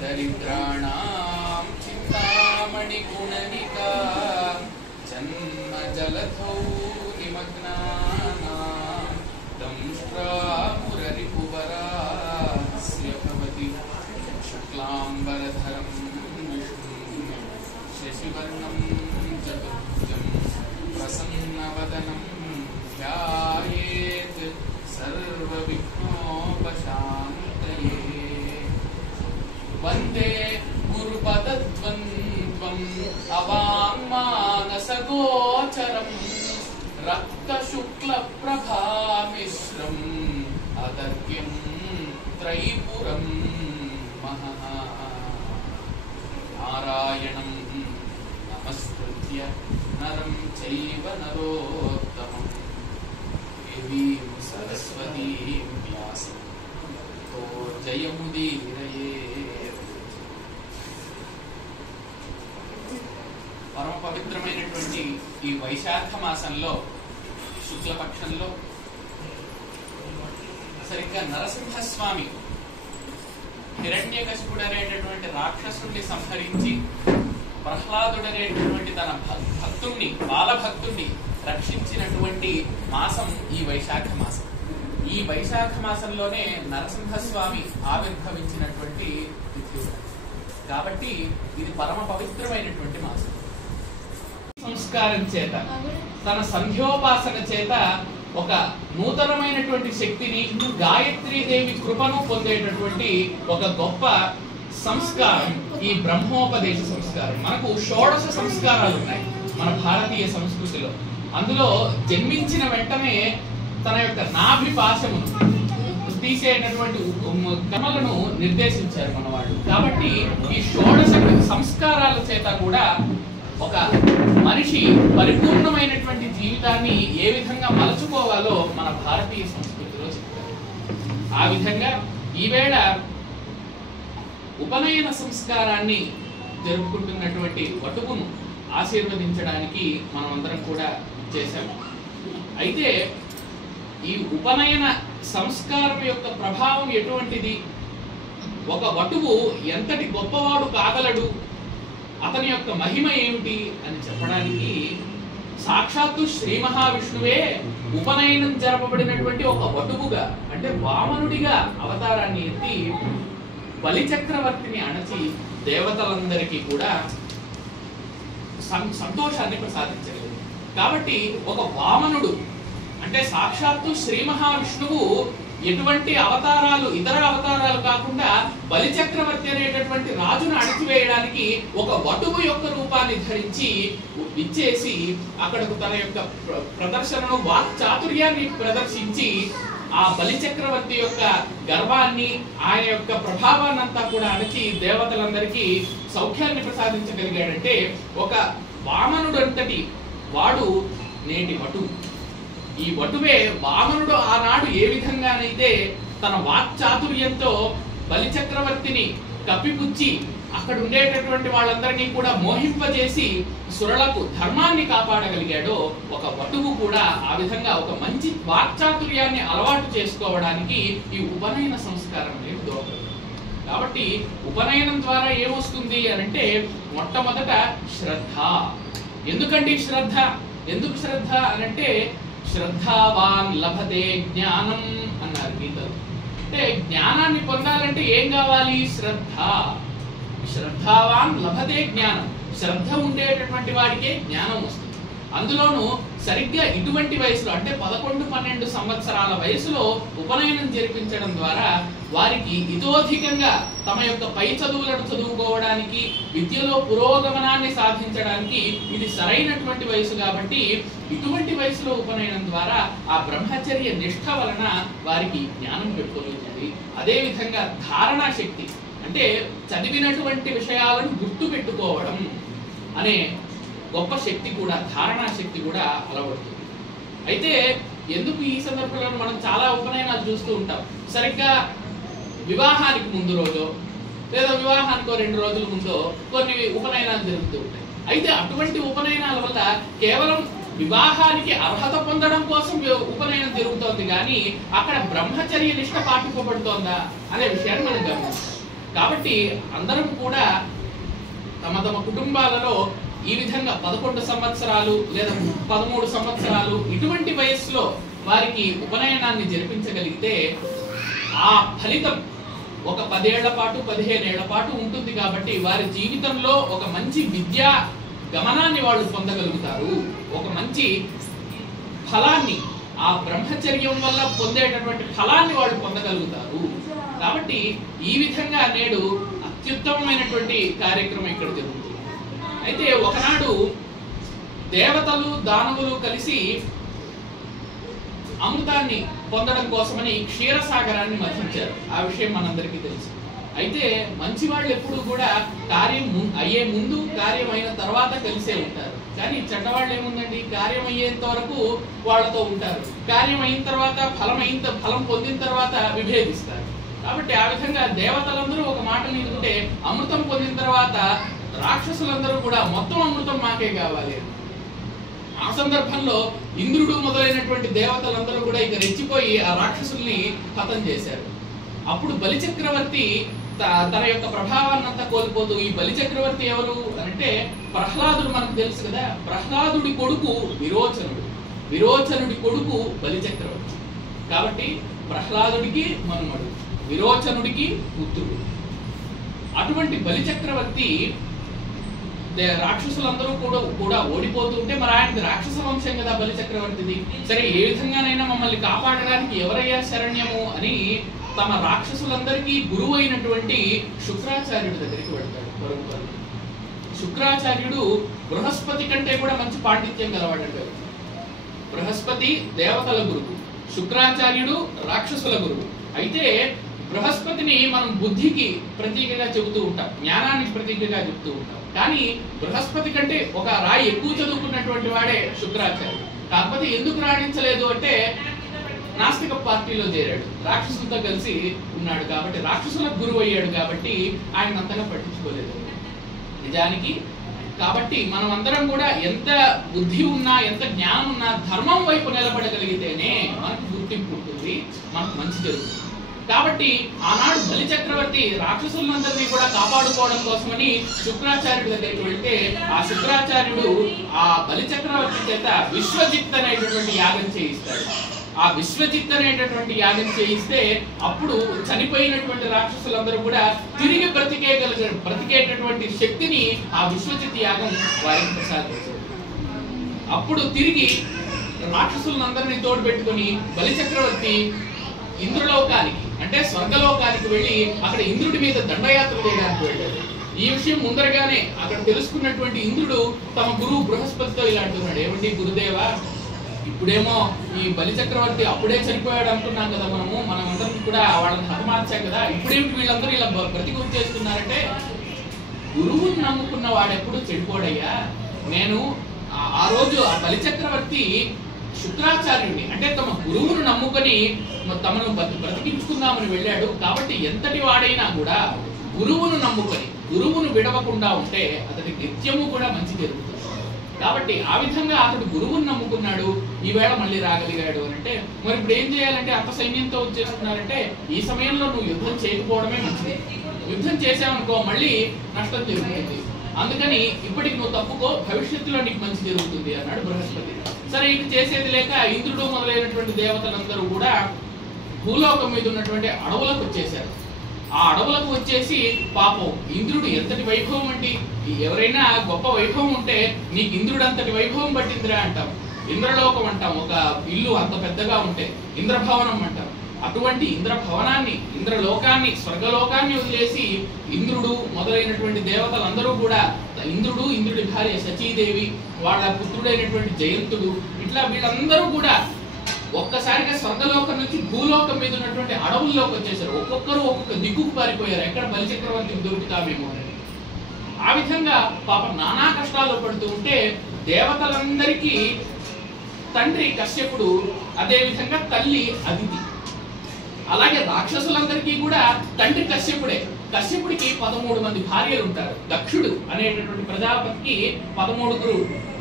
दरिद्राणां चिन्तामणिगुणनिका जन्म जलधौ निमग्नानां दंष्ट्रामुररिपुवरास्य भवति शुक्लाम्बरधरं विष्णुं शशिवर्णं चतुर्भुजं प्रसन्नवदनं ध्यायेत् सर्वविघ्नोपशान्तये। वन्दे गुरुपदद्वन्द्वम् अवाङ्मानसगोचरम् रक्तशुक्लप्रभामिश्रम् अदर्घ्यं त्रैपुरं महः। नारायणं नमस्कृत्य नरं चैव नरोत्तमं देवीं सरस्वतीं व्यासं ततो जयमुदीरये। పరమ పవిత్రమైనటువంటి ఈ వైశాఖ మాసంలో శుక్లపక్షంలో సరిగ్గా నరసింహస్వామి హిరణ్యకశిపుడు అనేటటువంటి రాక్షసుడిని సంహరించి ప్రహ్లాదుడనేటటువంటి తన భక్తుణ్ణి బాలభక్తుణ్ణి రక్షించినటువంటి మాసం ఈ వైశాఖ మాసం. ఈ వైశాఖ మాసంలోనే నరసింహస్వామి ఆవిర్భవించినటువంటి తిథి కాబట్టి ఇది పరమ పవిత్రమైనటువంటి మాసం. సంస్కారం చేత తన సంధ్యోపాసన చేత ఒక నూతనమైనటువంటి శక్తిని గాయత్రీదేవి కృపను పొందేటటువంటి ఒక గొప్ప సంస్కారం ఈ బ్రహ్మోపదేశ సంస్కారం. మనకు షోడశ సంస్కారాలు ఉన్నాయి మన భారతీయ సంస్కృతిలో. అందులో జన్మించిన వెంటనే తన యొక్క నాభి పాశమును తీసేటటువంటి కర్మలను నిర్దేశించారు మన వాళ్ళు. కాబట్టి ఈ షోడశ సంస్కారాల చేత కూడా ఒక మనిషి పరిపూర్ణమైనటువంటి జీవితాన్ని ఏ విధంగా మలుచుకోవాలో మన భారతీయ సంస్కృతిలో చెప్పారు. ఆ విధంగా ఈవేళ ఉపనయన సంస్కారాన్ని జరుపుకుంటున్నటువంటి వటువును ఆశీర్వదించడానికి మనం అందరం కూడా చేశాము. అయితే ఈ ఉపనయన సంస్కారం యొక్క ప్రభావం ఎటువంటిది, ఒక వటువు ఎంతటి గొప్పవాడు కాగలడు, అతని యొక్క మహిమ ఏమిటి అని చెప్పడానికి సాక్షాత్తు శ్రీ మహావిష్ణువే ఉపనయనం జరపబడినటువంటి ఒక వటువుగా అంటే వామనుడిగా అవతారాన్ని ఎత్తి బలిచక్రవర్తిని అణచి దేవతలందరికీ కూడా సంతోషాన్ని ప్రసాదించగలిగింది. కాబట్టి ఒక వామనుడు అంటే సాక్షాత్తు శ్రీ మహావిష్ణువు ఎటువంటి అవతారాలు ఇతర అవతారాలు కాకుండా బలిచక్రవర్తి అనేటటువంటి రాజును అణిచివేయడానికి ఒక వటువు యొక్క రూపాన్ని ధరించి విచ్చేసి అక్కడకు తన యొక్క ప్రదర్శనను వాక్చాతుర్యాన్ని ప్రదర్శించి ఆ బలిచక్రవర్తి యొక్క గర్వాన్ని ఆయన యొక్క ప్రభావాన్ని అంతా కూడా అణచి దేవతలందరికీ సౌఖ్యాన్ని ప్రసాదించగలిగాడంటే ఒక వామనుడు అంతటి వాడు నేటి వటువు. ఈ వటువే వామనుడు ఆనాడు ఏ విధంగానైతే తన వాక్చాతుర్యంతో బలిచక్రవర్తిని కప్పిపుచ్చి అక్కడ ఉండేటటువంటి వాళ్ళందరినీ కూడా మోహింపజేసి సురలకు ధర్మాన్ని కాపాడగలిగాడో ఒక వటువు కూడా ఆ విధంగా ఒక మంచి వాక్చాతుర్యాన్ని అలవాటు చేసుకోవడానికి ఈ ఉపనయన సంస్కారం అనేది దోహదపడుతుంది. కాబట్టి ఉపనయనం ద్వారా ఏమొస్తుంది అనంటే మొట్టమొదట శ్రద్ధ. ఎందుకంటే శ్రద్ధ ఎందుకు శ్రద్ధ అనంటే శ్రద్ధావాన్ లభతే జ్ఞానం అన్నారు గీతలో. అంటే జ్ఞానాన్ని పొందాలంటే ఏం కావాలి? శ్రద్ధ. శ్రద్ధావాన్ లభతే జ్ఞానం. శ్రద్ధ ఉండేటటువంటి వాడికే జ్ఞానం వస్తుంది. అందులోనూ సరిగ్గా ఇటువంటి వయసులో అంటే 11-12 సంవత్సరాల వయసులో ఉపనయనం జరిపించడం ద్వారా వారికి ఇతోధికంగా తమ యొక్క పై చదువులను చదువుకోవడానికి విద్యలో పురోగమనాన్ని సాధించడానికి ఇది సరైనటువంటి వయసు. కాబట్టి ఇటువంటి వయసులో ఉపనయనం ద్వారా ఆ బ్రహ్మచర్య నిష్ఠ వలన వారికి జ్ఞానం పెట్టుకోగలుగుతుంది. అదేవిధంగా ధారణా శక్తి అంటే చదివినటువంటి విషయాలను గుర్తు పెట్టుకోవడం అనే గొప్ప శక్తి కూడా ధారణా శక్తి కూడా అలవడుతుంది. అయితే ఎందుకు ఈ సందర్భంలో మనం చాలా ఉపనయనాలు చూస్తూ ఉంటాం. సరిగ్గా వివాహానికి ముందు రోజు లేదా వివాహానికి 2 రోజుల ముందు కొన్ని ఉపనయనాలు జరుగుతూ ఉంటాయి. అయితే అటువంటి ఉపనయనాల వల్ల కేవలం వివాహానికి అర్హత పొందడం కోసం ఉపనయనం జరుగుతోంది కానీ అక్కడ బ్రహ్మచర్య నిష్ట పాటింపబడుతోందా అనే విషయాన్ని మనం గమనిస్తాం. కాబట్టి అందరం కూడా తమ తమ కుటుంబాలలో ఈ విధంగా 11 సంవత్సరాలు లేదా 13 సంవత్సరాలు ఇటువంటి వయస్సులో వారికి ఉపనయనాన్ని జరిపించగలిగితే ఆ ఫలితం ఒక 10 ఏళ్ల పాటు 15 ఏళ్ల పాటు ఉంటుంది. కాబట్టి వారి జీవితంలో ఒక మంచి విద్యా గమనాన్ని వాళ్ళు పొందగలుగుతారు, ఒక మంచి ఫలాన్ని ఆ బ్రహ్మచర్యం వల్ల పొందేటటువంటి ఫలాన్ని వాళ్ళు పొందగలుగుతారు. కాబట్టి ఈ విధంగా నేడు అత్యుత్తమమైనటువంటి కార్యక్రమం ఇక్కడ జరుగుతుంది. అయితే ఒకనాడు దేవతలు దానవులు కలిసి అమృతాన్ని పొందడం కోసమని క్షీరసాగరాన్ని మథించారు. ఆ విషయం మనందరికీ తెలుసు. అయితే మంచి వాళ్ళు ఎప్పుడు కూడా కార్యం అయ్యే ముందు కార్యం అయిన తర్వాత కలిసే ఉంటారు. కానీ చెడ్డవాళ్ళు ఏముందండి, కార్యం అయ్యేంత వరకు వాళ్ళతో ఉంటారు, కార్యం అయిన తర్వాత ఫలం పొందిన తర్వాత విభేదిస్తారు. కాబట్టి ఆ విధంగా దేవతలందరూ ఒక మాట నిలుకుంటే అమృతం పొందిన తర్వాత రాక్షసులందరూ కూడా మొత్తం అమృతం మాకే కావాలి. ఆ సందర్భంలో ఇంద్రుడు మొదలైనటువంటి దేవతలందరూ కూడా ఇక రెచ్చిపోయి ఆ రాక్షసుల్ని హతం చేశారు. అప్పుడు బలిచక్రవర్తి తన యొక్క ప్రభావాన్నంతా కోల్పోతూ, ఈ బలిచక్రవర్తి ఎవరు అంటే ప్రహ్లాదుడు మనకు తెలుసు కదా, ప్రహ్లాదుడి కొడుకు విరోచనుడు, విరోచనుడి కొడుకు బలిచక్రవర్తి. కాబట్టి ప్రహ్లాదుడికి మనుమడు, విరోచనుడికి పుత్రుడు. అటువంటి బలిచక్రవర్తి రాక్షసులందరూ కూడా ఓడిపోతుంటే మరి ఆయనది రాక్షస వంశం కదా బలిచక్రవర్తిది. సరే ఏ విధంగానైనా మమ్మల్ని కాపాడడానికి ఎవరయ్యా శరణ్యము అని తమ రాక్షసులందరికీ గురువు అయినటువంటి శుక్రాచార్యుడి దగ్గరికి వెళ్తాడు. శుక్రాచార్యుడు బృహస్పతి కంటే కూడా మంచి పాండిత్యం గలవాడంటారు. బృహస్పతి దేవతల గురువు, శుక్రాచార్యుడు రాక్షసుల గురువు. అయితే బృహస్పతిని మనం బుద్ధికి ప్రతీకగా చెబుతూ ఉంటాం, జ్ఞానానికి ప్రతీకగా చెబుతూ ఉంటాం. కానీ బృహస్పతి కంటే ఒక రాయి ఎక్కువ చదువుకున్నటువంటి వాడే శుక్రాచార్యుడు. కాకపోతే ఎందుకు రాణించలేదు అంటే నాస్తిక పార్టీలో చేరాడు, రాక్షసులతో కలిసి ఉన్నాడు కాబట్టి, రాక్షసులకు గురువు అయ్యాడు కాబట్టి ఆయన అంతగా పట్టించుకోలేదు నిజానికి. కాబట్టి మనం అందరం కూడా ఎంత బుద్ధి ఉన్నా ఎంత జ్ఞానం ఉన్నా ధర్మం వైపు నిలబడగలిగితేనే మనకు గుర్తింపు ఉంటుంది, మనకు మంచి జరుగుతుంది. కాబట్టి ఆనాడు బలిచక్రవర్తి రాక్షసులందరినీ కూడా కాపాడుకోవడం కోసమని శుక్రాచార్యుడి దగ్గరికి వెళ్తే ఆ శుక్రాచార్యుడు ఆ బలిచక్రవర్తి చేత విశ్వజిత్ అనేటటువంటి యాగం చేయిస్తాడు. ఆ విశ్వజిత్ అనేటటువంటి యాగం చేయిస్తే అప్పుడు చనిపోయినటువంటి రాక్షసులందరూ కూడా తిరిగి బ్రతికేటటువంటి శక్తిని ఆ విశ్వజిత్ యాగం వారికి ప్రసాదించాడు. అప్పుడు తిరిగి రాక్షసులందరినీ తోడు పెట్టుకుని బలిచక్రవర్తి ఇంద్రలోకానికి అంటే స్వర్గలోకానికి వెళ్ళి అక్కడ ఇంద్రుడి మీద దండయాత్ర చేయడానికి వెళ్ళాడు. ఈ విషయం ముందరగానే అక్కడ తెలుసుకున్నటువంటి ఇంద్రుడు తమ గురువు బృహస్పతితో ఇలా అంటున్నాడు, ఏమండి గురుదేవా, ఇప్పుడేమో ఈ బలిచక్రవర్తి అప్పుడే చనిపోయాడు అనుకున్నాం కదా, మనమందరం కూడా వాళ్ళని హతమార్చాం కదా, ఇప్పుడేమిటి వీళ్ళందరూ ఇలా బ్రతికి చేస్తున్నారంటే, గురువుని నమ్ముకున్న వాడెప్పుడు చెడిపోడయ్యా. నేను ఆ రోజు ఆ బలిచక్రవర్తి శుక్రాచార్యుడిని అంటే తమ గురువును నమ్ముకొని తమను బ్రతికించుకుందామని వెళ్ళాడు. కాబట్టి ఎంతటి వాడైనా కూడా గురువును నమ్ముకొని గురువును విడవకుండా ఉంటే అతడి నిత్యము కూడా మంచి జరుగుతుంది. కాబట్టి ఆ విధంగా అతడు గురువును నమ్ముకున్నాడు, ఈవేళ మళ్ళీ రాగలిగాడు అని అంటే మరి ఇప్పుడు ఏం చేయాలంటే అంత సైన్యంతో వచ్చేస్తున్నారంటే ఈ సమయంలో నువ్వు యుద్ధం చేయకపోవడమే మంచిది. యుద్ధం చేసావనుకో మళ్ళీ నష్టం జరుగుతుంది. అందుకని ఇప్పటికి నువ్వు తప్పుకో, భవిష్యత్తులో నీకు మంచి జరుగుతుంది అన్నాడు బృహస్పతి. సరే ఇది చేసేది లేక ఇంద్రుడు మొదలైనటువంటి దేవతలందరూ కూడా భూలోకం మీద ఉన్నటువంటి అడవులకు వచ్చేసారు. ఆ అడవులకు వచ్చేసి పాపం ఇంద్రుడు ఎంతటి వైభవం అండి, ఎవరైనా గొప్ప వైభవం ఉంటే నీకు ఇంద్రుడు అంతటి వైభవం పట్టిందిరా అంటాం, ఇంద్రలోకం అంటాం, ఒక ఇల్లు అంత పెద్దగా ఉంటే ఇంద్రభవనం అంటాం. అటువంటి ఇంద్రభవనాన్ని, ఇంద్రలోకాన్ని, స్వర్గలోకాన్ని వదిలేసి ఇంద్రుడు మొదలైనటువంటి దేవతలందరూ కూడా ఇంద్రుడు, ఇంద్రుడి భార్య సచీదేవి, వాళ్ళ పుత్రుడైనటువంటి జయంతుడు, ఇట్లా వీళ్ళందరూ కూడా ఒక్కసారిగా స్వర్గలోకం నుంచి భూలోకం మీద ఉన్నటువంటి అడవుల్లోకి వచ్చేసారు. ఒక్కొక్కరు ఒక్కొక్క దిక్కుకు పారిపోయారు, ఎక్కడ బలిచక్రవర్తికి దొరుకుతామేమో అని. ఆ విధంగా పాపం నానా కష్టాలు పడుతూ ఉంటే దేవతలందరికీ తండ్రి కశ్యపుడు, అదే విధంగా తల్లి అదితి, అలాగే రాక్షసులందరికీ కూడా తండ్రి కశ్యపుడే. కశ్యపుడికి 13 మంది భార్యలు ఉంటారు. దక్షుడు అనేటటువంటి ప్రజాపతికి 13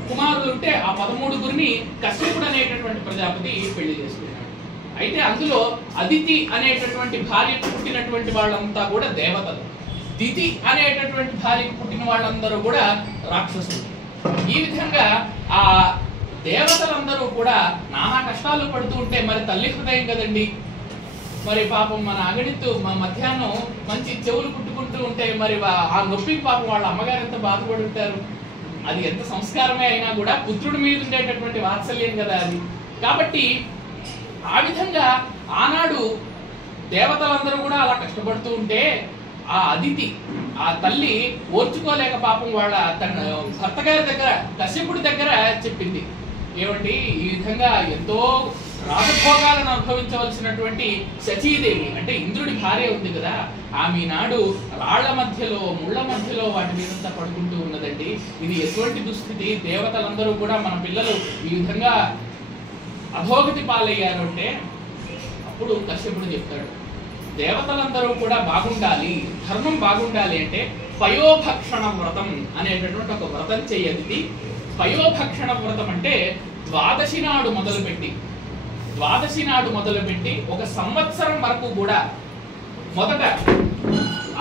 కుమారులు ఉంటే ఆ 13గురిని కశ్యపుడు అనేటటువంటి ప్రజాపతి పెళ్లి చేసుకున్నాడు. అయితే అందులో అదితి అనేటటువంటి భార్యకు పుట్టినటువంటి వాళ్ళంతా కూడా దేవతలు, దితి అనేటటువంటి భార్యకు పుట్టిన వాళ్ళందరూ కూడా రాక్షసులు. ఈ విధంగా ఆ దేవతలందరూ కూడా నానా కష్టాలు పడుతూ ఉంటే మరి తల్లి హృదయం కదండి, మరి పాపం మన అగడితో మధ్యాహ్నం మంచి చెవులు కుట్టుకుంటూ ఉంటే మరి ఆ నొప్పికి పాపం వాళ్ళ అమ్మగారు ఎంత బాధపడి ఉంటారు. అది ఎంత సంస్కారమే అయినా కూడా పుత్రుడి మీద ఉండేటటువంటి వాత్సల్యం కదా అది. కాబట్టి ఆ విధంగా ఆనాడు దేవతలందరూ కూడా అలా కష్టపడుతూ ఉంటే ఆ అదితి ఆ తల్లి ఓర్చుకోలేక పాపం వాళ్ళ తన భర్త గారి దగ్గర కశ్యపుడి దగ్గర చెప్పింది, ఏమండి ఈ విధంగా ఎంతో రాజభోగాలను అనుభవించవలసినటువంటి శచీదేవి అంటే ఇంద్రుడి భార్య ఉంది కదా, ఆమె నాడు రాళ్ల మధ్యలో ముళ్ళ మధ్యలో వాటి మీదంతా పడుకుంటూ ఉన్నదండి. ఇది ఎటువంటి దుస్థితి, దేవతలందరూ కూడా మన పిల్లలు ఈ విధంగా అధోగతి పాలయ్యారు అంటే అప్పుడు కశ్యపుడు చెప్తాడు, దేవతలందరూ కూడా బాగుండాలి, ధర్మం బాగుండాలి అంటే పయోభక్షణ వ్రతం అనేటటువంటి ఒక వ్రతం చేయది. పయోభక్షణ వ్రతం అంటే ద్వాదశి నాడు మొదలుపెట్టి ఒక సంవత్సరం వరకు కూడా మొదట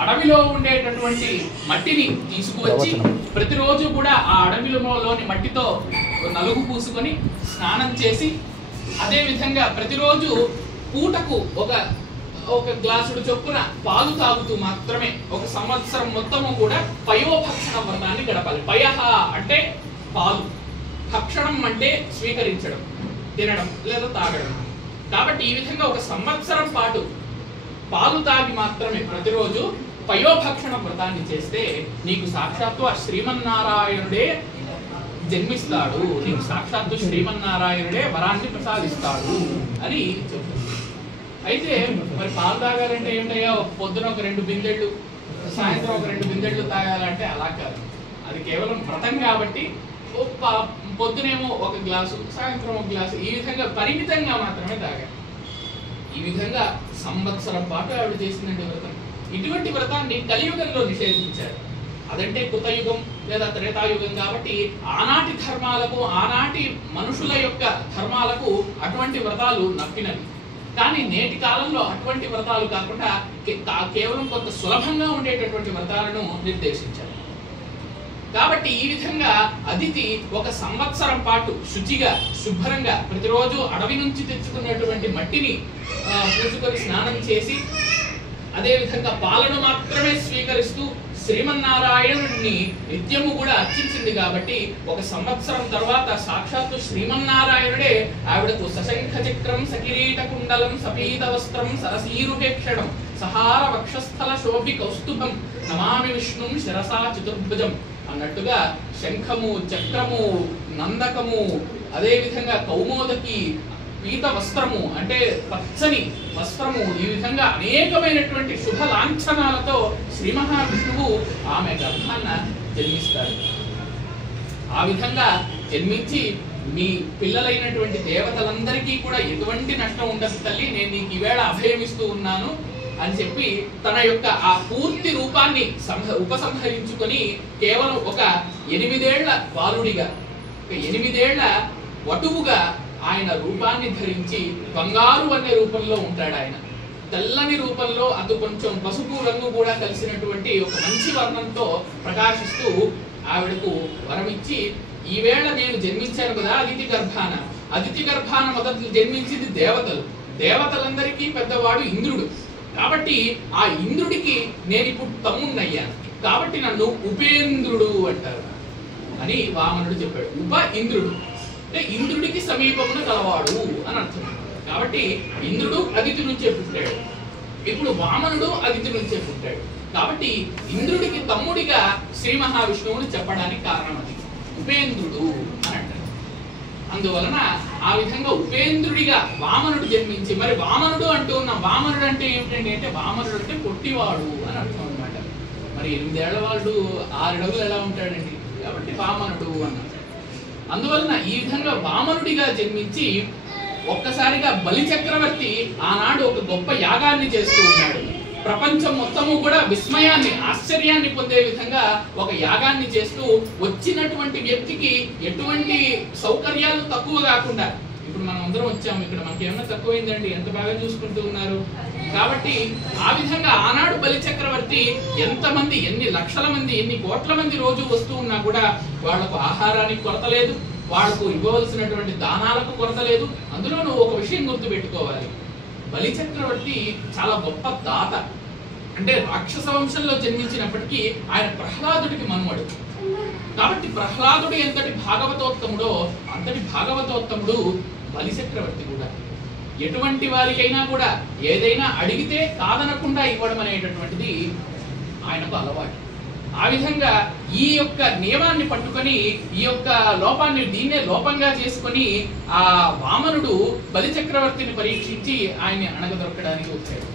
అడవిలో ఉండేటటువంటి మట్టిని తీసుకువచ్చి ప్రతిరోజు కూడా ఆ అడవిలోని మట్టితో నలుగు పూసుకొని స్నానం చేసి, అదే విధంగా ప్రతిరోజు పూటకు ఒక గ్లాసుడు చొప్పున పాలు తాగుతూ మాత్రమే ఒక సంవత్సరం మొత్తము కూడా పయోభక్షణ వ్రతాన్ని గడపాలి. పయః అంటే పాలు, భక్షణం అంటే స్వీకరించడం, తినడం లేదా తాగడం. కాబట్టి ఈ విధంగా ఒక సంవత్సరం పాటు పాలు తాగి మాత్రమే ప్రతిరోజు పయోభక్షణ వ్రతాన్ని చేస్తే నీకు సాక్షాత్తు ఆ శ్రీమన్నారాయణుడే జన్మిస్తాడు, నీకు సాక్షాత్తు శ్రీమన్నారాయణుడే వరాన్ని ప్రసాదిస్తాడు అని చెప్తుంది. అయితే మరి పాలు తాగాలంటే ఏంటయ్యా, పొద్దున ఒక 2 బిందెళ్ళు, సాయంత్రం ఒక 2 బిందెళ్ళు తాగాలంటే అలా కాదు. అది కేవలం వ్రతం కాబట్టి పొద్దునేమో 1 గ్లాసు, సాయంత్రం 1 గ్లాసు, ఈ విధంగా పరిమితంగా మాత్రమే తాగాలి. ఈ విధంగా సంవత్సరం పాటు ఆవిడ చేసినటువంటి వ్రతం. ఇటువంటి వ్రతాన్ని కలియుగంలో నిషేధించారు. అదంటే కృతయుగం లేదా త్రేతాయుగం కాబట్టి ఆనాటి ధర్మాలకు, ఆనాటి మనుషుల యొక్క ధర్మాలకు అటువంటి వ్రతాలు నప్పినవి. కానీ నేటి కాలంలో అటువంటి వ్రతాలు కాకుండా కేవలం కొంత సులభంగా ఉండేటటువంటి వ్రతాలను నిర్దేశించారు. కాబట్టి ఈ విధంగా అదితి ఒక సంవత్సరం పాటు శుచిగా శుభ్రంగా ప్రతిరోజు అడవి నుంచి తెచ్చుకున్నటువంటి మట్టిని పూసుకొని స్నానం చేసి, అదే విధంగా పాలను మాత్రమే స్వీకరిస్తూ శ్రీమన్నారాయణుడిని నిత్యము కూడా అర్చించింది. కాబట్టి ఒక సంవత్సరం తర్వాత సాక్షాత్తు శ్రీమన్నారాయణుడే ఆవిడకు సశంఖ చక్రం సకిరీట కుండలం సపీత వస్త్రం సరసీరుహేక్షణం సహార వక్షస్థల శోభి కౌస్తుభం నమామి విష్ణుం శిరసా చతుర్భుజం అన్నట్టుగా శంఖము, చక్రము, నందకము, అదే విధంగా కౌమోదకి, పీత వస్త్రము అంటే పచ్చని వస్త్రము, ఈ విధంగా అనేకమైనటువంటి శుభ లాంఛనాలతో శ్రీ మహావిష్ణువు ఆమె గర్భాన్న జన్మిస్తాడు. ఆ విధంగా జన్మించి మీ పిల్లలైనటువంటి దేవతలందరికీ కూడా ఎటువంటి నష్టం ఉండదు తల్లి, నేను నీకు ఈవేళ అభయమిస్తూ ఉన్నాను అని చెప్పి తన యొక్క ఆ పూర్తి రూపాన్ని ఉపసంహరించుకొని కేవలం ఒక 8 ఏళ్ల బాలుడిగా, ఒక 8 ఏళ్ల వటువుగా ఆయన రూపాన్ని ధరించి బంగారు అనే రూపంలో ఉంటాడు. ఆయన తెల్లని రూపంలో అటు కొంచెం పసుపు రంగు కూడా కలిసినటువంటి ఒక మంచి వర్ణంతో ప్రకాశిస్తూ ఆవిడకు వరమిచ్చి, ఈవేళ నేను జన్మించాను కదా అదితి గర్భాన మొదటి జన్మించింది దేవతలు, దేవతలందరికీ పెద్దవాడు ఇంద్రుడు. కాబట్టి ఆ ఇంద్రుడికి నేను ఇప్పుడు తమ్ముణ్ణయ్యాను, కాబట్టి నన్ను ఉపేంద్రుడు అంటారు అని వామనుడు చెప్పాడు. ఉప ఇంద్రుడు అంటే ఇంద్రుడికి సమీపమున కలవాడు అని అర్థం. కాబట్టి ఇంద్రుడు అదితి నుంచే పుట్టాడు, ఇప్పుడు వామనుడు అదితి నుంచే పుట్టాడు. కాబట్టి ఇంద్రుడికి తమ్ముడిగా శ్రీ మహావిష్ణువుని చెప్పడానికి కారణం అది, ఉపేంద్రుడు అని అంటారు. అందువలన ఆ విధంగా ఉపేంద్రుడిగా వామనుడు జన్మించి, మరి వామనుడు అంటూ ఉన్న వామనుడు అంటే ఏమిటండి అంటే వామనుడు అంటే పొట్టివాడు అని అర్థం అనమాట. మరి 8 ఏళ్ల వాడు 6 అడుగులు ఎలా ఉంటాడండి, కాబట్టి వామనుడు అన్నారు. అందువలన ఈ విధంగా వామనుడిగా జన్మించి ఒక్కసారిగా బలి చక్రవర్తి ఆనాడు ఒక గొప్ప యాగాన్ని చేస్తూ ఉన్నాడు. ప్రపంచం మొత్తము కూడా విస్మయాన్ని, ఆశ్చర్యాన్ని పొందే విధంగా ఒక యాగాన్ని చేస్తూ వచ్చినటువంటి వ్యక్తికి ఎటువంటి సౌకర్యాలు తక్కువ కాకుండా, ఇప్పుడు మనం అందరం వచ్చాము, ఇక్కడ మనకి ఏమన్నా తక్కువైందండి, ఎంత బాగా చూసుకుంటూ ఉన్నారు. కాబట్టి ఆ విధంగా ఆనాడు బలి చక్రవర్తి ఎంతమంది, ఎన్ని లక్షల మంది, ఎన్ని కోట్ల మంది రోజు వస్తూ ఉన్నా కూడా వాళ్లకు ఆహారానికి కొరత లేదు, వాళ్లకు ఇవ్వవలసినటువంటి దానాలకు కొరత లేదు. అందులోనూ ఒక విషయం గుర్తుపెట్టుకోవాలి, బలి చక్రవర్తి చాలా గొప్ప దాత. అంటే రాక్షస వంశంలో జన్మించినప్పటికీ ఆయన ప్రహ్లాదుడికి మనుమడు. కాబట్టి ప్రహ్లాదుడు ఎంతటి భాగవతోత్తముడో అంతటి భాగవతోత్తముడు బలి చక్రవర్తి కూడా. ఎటువంటి వారికైనా కూడా ఏదైనా అడిగితే కాదనకుండా ఇవ్వడం అనేటటువంటిది ఆయనకు అలవాటు. ఆ విధంగా ఈ యొక్క నియమాన్ని పట్టుకొని, ఈ యొక్క లోపాన్ని దీన్నే లోపంగా చేసుకొని ఆ వామనుడు బలి చక్రవర్తిని పరీక్షించి ఆయన్ని అణగదొక్కడానికి వచ్చాడు.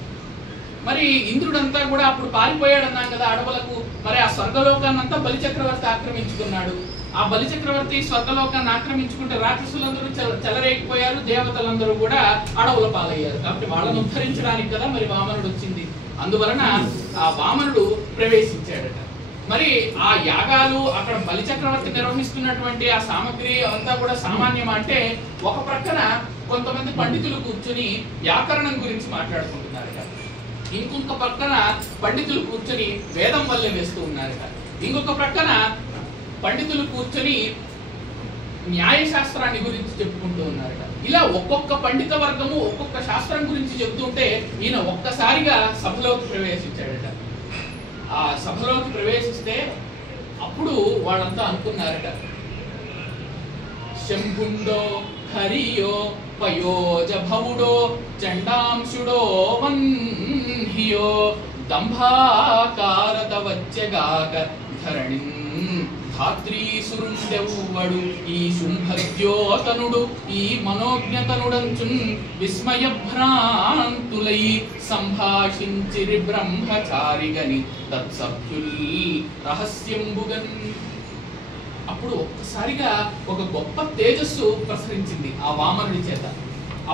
మరి ఇంద్రుడంతా కూడా అప్పుడు పారిపోయాడు అన్నాం కదా అడవులకు. మరి ఆ స్వర్గలోకాన్ని అంతా బలి చక్రవర్తి ఆక్రమించుకున్నాడు. ఆ బలి చక్రవర్తి స్వర్గలోకాన్ని ఆక్రమించుకుంటే రాక్షసులందరూ చెలరేగిపోయారు, దేవతలందరూ కూడా అడవుల పాలయ్యారు. కాబట్టి వాళ్ళను ఉద్ధరించడానికి కదా మరి వామనుడు వచ్చింది. అందువలన ఆ వామనుడు ప్రవేశించాడట. మరి ఆ యాగాలు అక్కడ బలి చక్రవర్తి నిర్వహిస్తున్నటువంటి ఆ సామగ్రి అంతా కూడా సామాన్యం. అంటే ఒక ప్రక్కన కొంతమంది పండితులు కూర్చొని వ్యాకరణం గురించి మాట్లాడుకుంటున్నారట, ఇంకొక ప్రక్కన పండితులు కూర్చొని వేదం వల్లే వేస్తూ ఉన్నారట, ఇంకొక ప్రక్కన పండితులు కూర్చొని న్యాయశాస్త్రాన్ని గురించి చెప్పుకుంటూ ఉన్నారట. ఇలా ఒక్కొక్క పండిత వర్గము ఒక్కొక్క శాస్త్రం గురించి చెప్తుంటే ఈయన ఒక్కసారిగా సభలోకి ప్రవేశించాడట. ఆ సభలోకి ప్రవేశిస్తే అప్పుడు వాళ్ళంతా అనుకున్నారట, శంభుండో హరియో పయోజ భవుడో చండాంశుడో వన్హియో దంభాకారత వచ్చగాక ధరణి ధాత్రీసురుండెవ్వడు ఈ శుంభద్యోతనుడు ఈ మనోజ్ఞతనుడంచున్ విస్మయభ్రాంతులై సంభాషించిరి బ్రహ్మచారిగని తత్సభ్యుల్ రహస్యంబుగన్. అప్పుడు ఒక్కసారిగా ఒక గొప్ప తేజస్సు ప్రసరించింది ఆ వామనుడి చేత.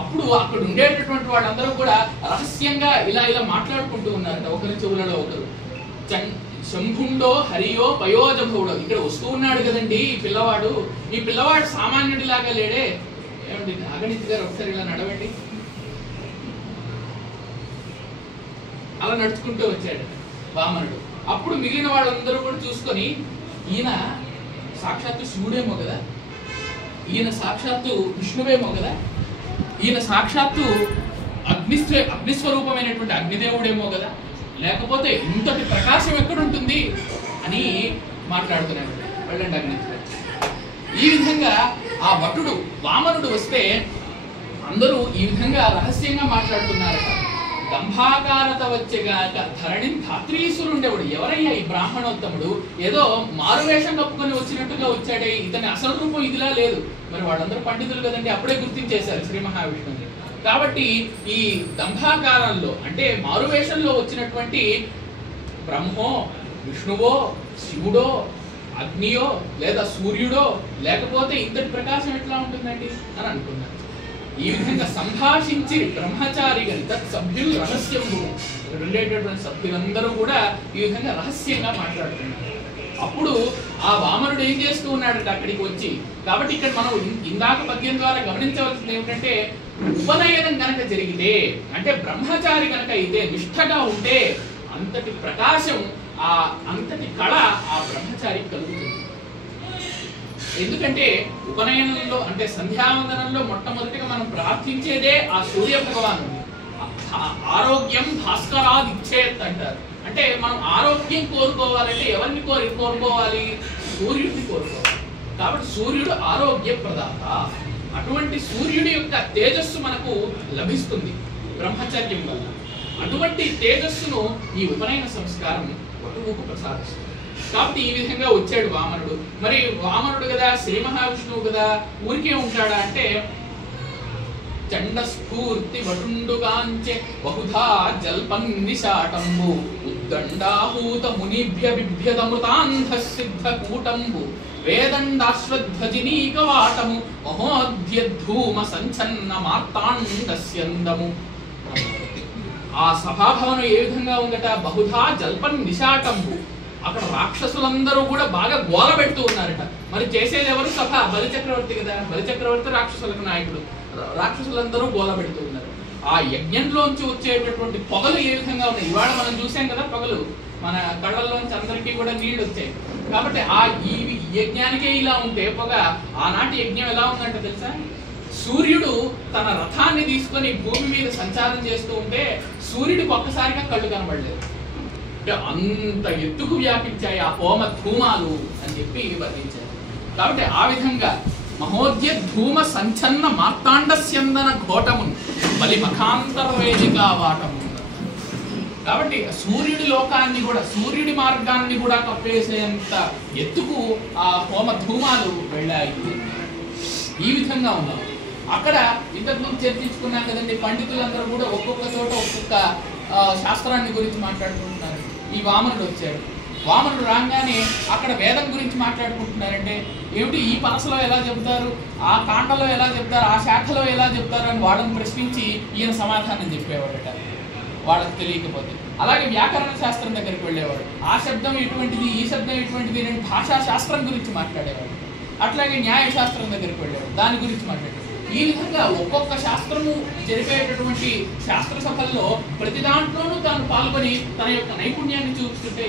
అప్పుడు అక్కడ ఉండేటటువంటి వాళ్ళందరూ కూడా రహస్యంగా ఇలా ఇలా మాట్లాడుకుంటూ ఉన్నారట, ఒకరి చెవులలో ఒకరు. శంభుండో హరియో పయోజభవుడో, ఇక్కడ వస్తూ ఉన్నాడు కదండి ఈ పిల్లవాడు, ఈ పిల్లవాడు సామాన్యుడిలాగా లేడే. ఏమండి నాగణిత్ గారు ఒకసారి ఇలా నడవండి. అలా నడుచుకుంటూ వచ్చాడు వామనుడు. అప్పుడు మిగిలిన వాళ్ళందరూ కూడా చూసుకొని, ఈయన సాక్షాత్తు శివుడేమో కదా, ఈయన సాక్షాత్తు విష్ణువేమో కదా, ఈయన సాక్షాత్తు అగ్నిస్వరూపమైనటువంటి అగ్నిదేవుడేమో కదా, లేకపోతే ఇంతటి ప్రకాశం ఎక్కడుంటుంది అని మాట్లాడుతున్నాడు. వెళ్ళండి అగ్ని. ఈ విధంగా ఆ భటుడు వామనుడు వస్తే అందరూ ఈ విధంగా రహస్యంగా మాట్లాడుతున్నారట. దంభాకారత వచ్చేగాక ధరణి ధాత్రీసురుండేవాడు. ఎవరయ్యా ఈ బ్రాహ్మణోత్తముడు? ఏదో మారువేషం కప్పుకొని వచ్చినట్టుగా వచ్చాడే, ఇతని అసలు రూపం ఇదిలా లేదు. మరి వాళ్ళందరూ పండితులు కదండి, అప్పుడే గుర్తించేశారు శ్రీ మహావిష్ణువుని. కాబట్టి ఈ దంభాకారంలో అంటే మారువేషంలో వచ్చినటువంటి బ్రహ్మో విష్ణువో శివుడో అగ్నియో లేదా సూర్యుడో లేకపోతే ఇంతటి ప్రకాశం ఎట్లా ఉంటుందండి అని అనుకున్నారు. ఈ విధంగా సంభాషించి బ్రహ్మచారిగని తత్సభ్యులు రహస్యము, ఉండేటటువంటి సభ్యులందరూ కూడా ఈ విధంగా రహస్యంగా మాట్లాడుతున్నారు. అప్పుడు ఆ వామనుడు ఏం చేస్తూ ఉన్నాడంటే అక్కడికి వచ్చి, కాబట్టి ఇక్కడ మనం ఇందాక పద్యం ద్వారా గమనించవలసింది ఏమిటంటే, ఉపనయనం కనుక జరిగితే అంటే బ్రహ్మచారి కనుక అయితే నిష్ఠగా ఉంటే అంతటి ప్రకాశం అంతటి కళ ఆ బ్రహ్మచారికి కలుగుతుంది. ఎందుకంటే ఉపనయనంలో అంటే సంధ్యావందనంలో మొట్టమొదటిగా మనం ప్రార్థించేదే ఆ సూర్య భగవానుడు. ఆరోగ్యం భాస్కరాది ఇచ్చేత్ అంటారు. అంటే మనం ఆరోగ్యం కోరుకోవాలంటే ఎవరిని కోరుకోవాలి? సూర్యుడిని కోరుకోవాలి. కాబట్టి సూర్యుడు ఆరోగ్య ప్రదాత. అటువంటి సూర్యుడి యొక్క తేజస్సు మనకు లభిస్తుంది బ్రహ్మచర్యం వల్ల. అటువంటి తేజస్సును ఈ ఉపనయన సంస్కారం వటువుకు ప్రసాదిస్తుంది. కాబట్టి ఈ విధంగా వచ్చాడు వామనుడు. మరి వామనుడు కదా, శ్రీ మహావిష్ణువు కదా, ఊరికే ఉంటాడా అంటే చండ స్ఫూర్తి వటుండుగాంచె బహుధా జల్పన్నిశాటంబు ఉద్దండాహూత మునిభ్య బిభ్యదమృతాంధ సిద్ధ కూటంబు వేదండాశ్వధ్వజినీకవాటము మహోద్యద్ధూమ సంచన్న మార్తాండస్యందము ఆ సభాభవనం ఏ విధంగా ఉందట, బహుధా జల్పన్ నిశాటంబు. అక్కడ రాక్షసులందరూ కూడా బాగా గోల పెడుతూ ఉన్నారట. మరి చేసేది ఎవరు? సభ. బలిచక్రవర్తి కదా, బలిచక్రవర్తి రాక్షసులకు నాయకుడు. రాక్షసులందరూ గోల పెడుతూ ఉన్నారు. ఆ యజ్ఞంలోంచి వచ్చేటటువంటి పొగలు ఏ విధంగా ఉన్నాయి, ఇవాళ మనం చూసాం కదా పొగలు, మన కళ్ళల్లోంచి అందరికీ కూడా నీళ్లు వచ్చాయి. కాబట్టి ఆ ఈ యజ్ఞానికే ఇలా ఉంటే పొగ, ఆనాటి యజ్ఞం ఎలా ఉందంటే తెలుసా, సూర్యుడు తన రథాన్ని తీసుకొని భూమి మీద సంచారం చేస్తూ ఉంటే సూర్యుడికి ఒక్కసారిగా కళ్ళు కనబడలేదు. అంత ఎత్తుకు వ్యాపించాయి ఆ హోమ ధూమాలు అని చెప్పి వర్ణించారు. కాబట్టి ఆ విధంగా మహోద్య ధూమ సంచన్న మార్తాండ స్యందన ఘోటమున్ బలి మఖాంతర్వేదిగా వాటము. కాబట్టి సూర్యుడి లోకాన్ని కూడా, సూర్యుడి మార్గాన్ని కూడా కప్పేసేంత ఎత్తుకు ఆ హోమ ధూమాలు వెళ్ళాయి. ఈ విధంగా ఉన్నాం. అక్కడ ఇంతకుముందు చర్చించుకున్నాం కదండి, పండితులందరూ కూడా ఒక్కొక్క చోట ఒక్కొక్క శాస్త్రాన్ని గురించి మాట్లాడుకుంటున్నారు. ఈ వామనుడు వచ్చాడు. వామనుడు రాగానే అక్కడ వేదం గురించి మాట్లాడుకుంటున్నారంటే ఏమిటి, ఈ పనసలో ఎలా చెప్తారు, ఆ కాండలో ఎలా చెప్తారు, ఆ శాఖలో ఎలా చెప్తారు అని వాళ్ళని ప్రశ్నించి ఈయన సమాధానం చెప్పేవాడట వాళ్ళకి తెలియకపోతే. అలాగే వ్యాకరణ శాస్త్రం దగ్గరికి వెళ్ళేవాడు. ఆ శబ్దం ఎటువంటిది, ఈ శబ్దం ఎటువంటిది అని భాషా శాస్త్రం గురించి మాట్లాడేవాడు. అట్లాగే న్యాయశాస్త్రం దగ్గరికి వెళ్ళేవాడు, దాని గురించి మాట్లాడేవాడు. ఈ విధంగా ఒక్కొక్క శాస్త్రము జరిపేటటువంటి శాస్త్ర సభల్లో ప్రతి దాంట్లోనూ తాను పాల్గొని తన యొక్క నైపుణ్యాన్ని చూపుతుంటే,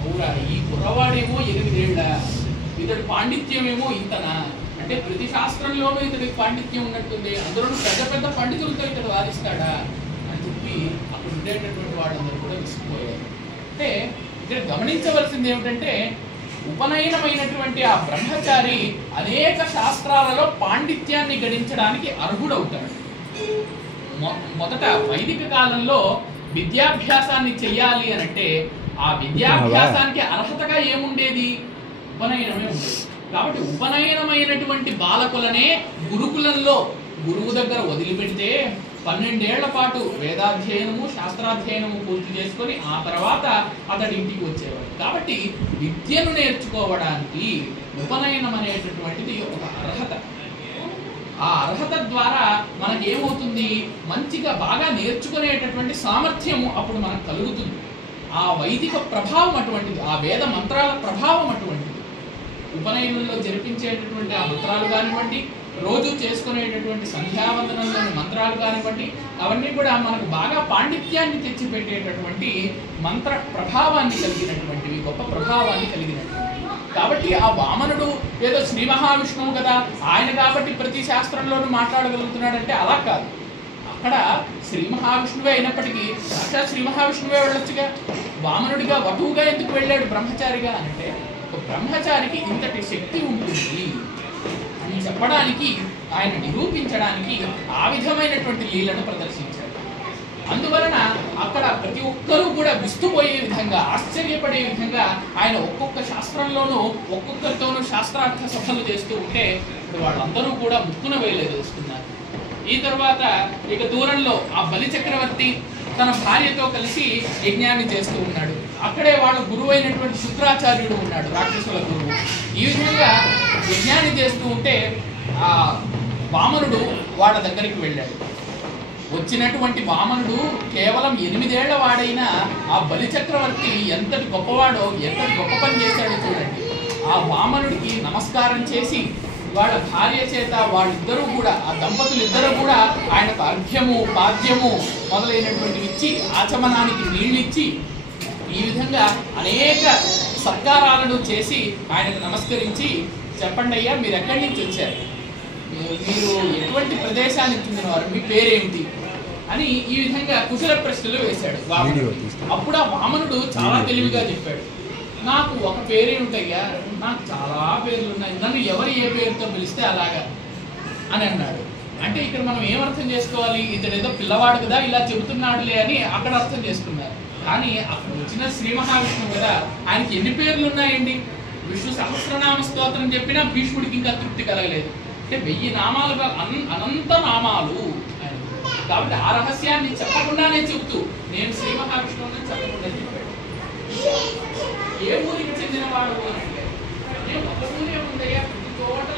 అవురా ఈ కుర్రవాడేమో 8 ఏళ్ళ, ఇతడి పాండిత్యం ఏమో ఇంతనా, అంటే ప్రతి శాస్త్రంలోనూ ఇతడికి పాండిత్యం ఉన్నట్టుంది, అందులో పెద్ద పెద్ద పండితులతో ఇతడు వాదిస్తాడా అని చెప్పి అక్కడ ఉండేటటువంటి వాళ్ళందరూ కూడా విసిగిపోయారు. అంటే ఇక్కడ గమనించవలసింది ఏమిటంటే, ఉపనయనమైనటువంటి ఆ బ్రహ్మచారి అనేక శాస్త్రాలలో పాండిత్యాన్ని గడించడానికి అర్హుడవుతాడు. మొదట వైదిక కాలంలో విద్యాభ్యాసాన్ని చెయ్యాలి అని అంటే ఆ విద్యాభ్యాసానికి అర్హతగా ఏముండేది, ఉపనయనమే ఉండేది. కాబట్టి ఉపనయనమైనటువంటి బాలకులనే గురుకులంలో గురువు దగ్గర వదిలిపెడితే 12 ఏళ్ల పాటు వేదాధ్యయనము శాస్త్రాధ్యయనము పూర్తి చేసుకొని ఆ తర్వాత అతడి ఇంటికి వచ్చేవాడు. కాబట్టి విద్యను నేర్చుకోవడానికి ఉపనయనం అనేటటువంటిది ఒక అర్హత. ఆ అర్హత ద్వారా మనకి ఏమవుతుంది, మంచిగా బాగా నేర్చుకునేటటువంటి సామర్థ్యము అప్పుడు మనకు కలుగుతుంది. ఆ వైదిక ప్రభావం అటువంటిది, ఆ వేద మంత్రాల ప్రభావం అటువంటిది. ఉపనయనంలో జరిపించేటటువంటి ఆ మంత్రాలు కానివ్వండి, రోజు చేసుకునేటటువంటి సంధ్యావందనంలోని మంత్రాలు కానివ్వండి, అవన్నీ కూడా మనకు బాగా పాండిత్యాన్ని తెచ్చిపెట్టేటటువంటి మంత్ర ప్రభావాన్ని కలిగినటువంటివి, గొప్ప ప్రభావాన్ని కలిగినటువంటివి. కాబట్టి ఆ వామనుడు ఏదో శ్రీ మహావిష్ణువు కదా, ఆయన కాబట్టి ప్రతి శాస్త్రంలోనూ మాట్లాడగలుగుతున్నాడంటే అలా కాదు. అక్కడ శ్రీ మహావిష్ణువే అయినప్పటికీ సాక్షాత్ శ్రీ మహావిష్ణువే వెళ్ళొచ్చుగా. వామనుడిగా వటువుగా ఎందుకు వెళ్ళాడు బ్రహ్మచారిగా అంటే, ఒక బ్రహ్మచారికి ఇంతటి శక్తి ఉంటుంది అని చెప్పడానికి, ఆయన నిరూపించడానికి ఆ విధమైనటువంటి లీలను ప్రదర్శించాడు. అందువలన అక్కడ ప్రతి ఒక్కరూ కూడా విస్తుపోయే విధంగా, ఆశ్చర్యపడే విధంగా ఆయన ఒక్కొక్క శాస్త్రంలోనూ ఒక్కొక్కరితోనూ శాస్త్రార్థ సభలు చేస్తూ ఉంటే ఇప్పుడు వాళ్ళందరూ కూడా ముక్కున వేలేస్తున్నారు. ఈ తర్వాత ఇక దూరంలో ఆ బలి చక్రవర్తి తన భార్యతో కలిసి యజ్ఞాన్ని చేస్తూ ఉన్నాడు. అక్కడే వాళ్ళ గురువు అయినటువంటి శుక్రాచార్యుడు ఉన్నాడు, రాక్షసుల గురువు. ఈ విధంగా యజ్ఞాన్ని చేస్తూ ఉంటే ఆ వామనుడు వాళ్ళ దగ్గరికి వెళ్ళాడు. వచ్చినటువంటి వామనుడు కేవలం 8 ఏళ్ల వాడైనా ఆ బలి చక్రవర్తి ఎంతటి గొప్పవాడో, ఎంతటి గొప్ప పని చేశాడో చూడండి. ఆ వామనుడికి నమస్కారం చేసి వాళ్ళ భార్య చేత వాళ్ళిద్దరూ కూడా, ఆ దంపతులు ఇద్దరు కూడా ఆయనకు అర్ఘ్యము పాద్యము మొదలైనటువంటివి ఇచ్చి, ఆచమనానికి నీళ్ళిచ్చి, ఈ విధంగా అనేక సత్కారాలను చేసి ఆయనకు నమస్కరించి, చెప్పండి అయ్యా మీరు ఎక్కడి నుంచి వచ్చారు, మీరు ఎటువంటి ప్రదేశానికి చెందినవారు, మీ పేరేమిటి అని ఈ విధంగా కుశల ప్రశ్నలు వేశాడు వామనుడు. అప్పుడు ఆ వామనుడు చాలా తెలివిగా చెప్పాడు, నాకు ఒక పేరేమిటయ్యా, నాకు చాలా పేర్లు ఉన్నాయి, నన్ను ఎవరు ఏ పేరుతో పిలిస్తే అలాగా అని అన్నాడు. అంటే ఇక్కడ మనం ఏమర్థం చేసుకోవాలి, ఇతడు ఏదో పిల్లవాడు కదా ఇలా చెబుతున్నాడులే అని అక్కడ అర్థం చేసుకున్నారు. కానీ అక్కడ వచ్చిన శ్రీ మహావిష్ణువు కదా, ఆయనకి ఎన్ని పేర్లు ఉన్నాయండి, విష్ణు సహస్రనామ స్తోత్రం చెప్పినా భీష్ముడికి ఇంకా తృప్తి కలగలేదు. అంటే 1000 నామాలుగా అనంత నామాలు ఆయన. కాబట్టి ఆ రహస్యాన్ని చెప్పకుండానే చెబుతూ, నేను శ్రీ మహావిష్ణువుని చెప్పకుండా చెప్పాడు. ఏ ఊరికి చెందిన వాడు అంటే, నేను ఒక ఊరే ఉందయ్యా, ప్రతి చోట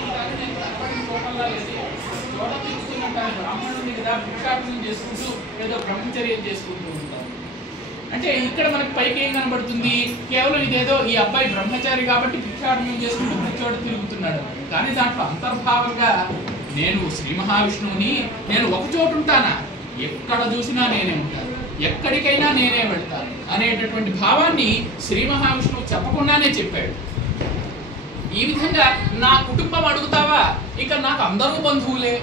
ఉంటాను, నేను కనపడిన చోటల్లా లేదు, చోట తిరుగుతున్నట్టు బ్రాహ్మణుడిని కదా భిక్షాటనం చేసుకుంటూ ఏదో బ్రహ్మచర్యం చేసుకుంటూ ఉంటారు. అంటే ఇక్కడ మనకి పైకి ఏం కనబడుతుంది, కేవలం ఇదేదో ఈ అబ్బాయి బ్రహ్మచారి కాబట్టి భిక్షాటనం చేసుకుంటూ ప్రతి చోట తిరుగుతున్నాడు. కానీ దాంట్లో అంతర్భావంగా నేను శ్రీ మహావిష్ణువుని, నేను ఒక చోటు ఉంటానా, ఎక్కడ చూసినా నేనే ఉంటాను, ఎక్కడికైనా నేనే వెళ్తాను అనేటటువంటి భావాన్ని శ్రీ మహావిష్ణువు చెప్పకుండానే చెప్పాడు. ఈ విధంగా నా కుటుంబం అడుగుతావా, ఇక నాకు అందరూ బంధువులే,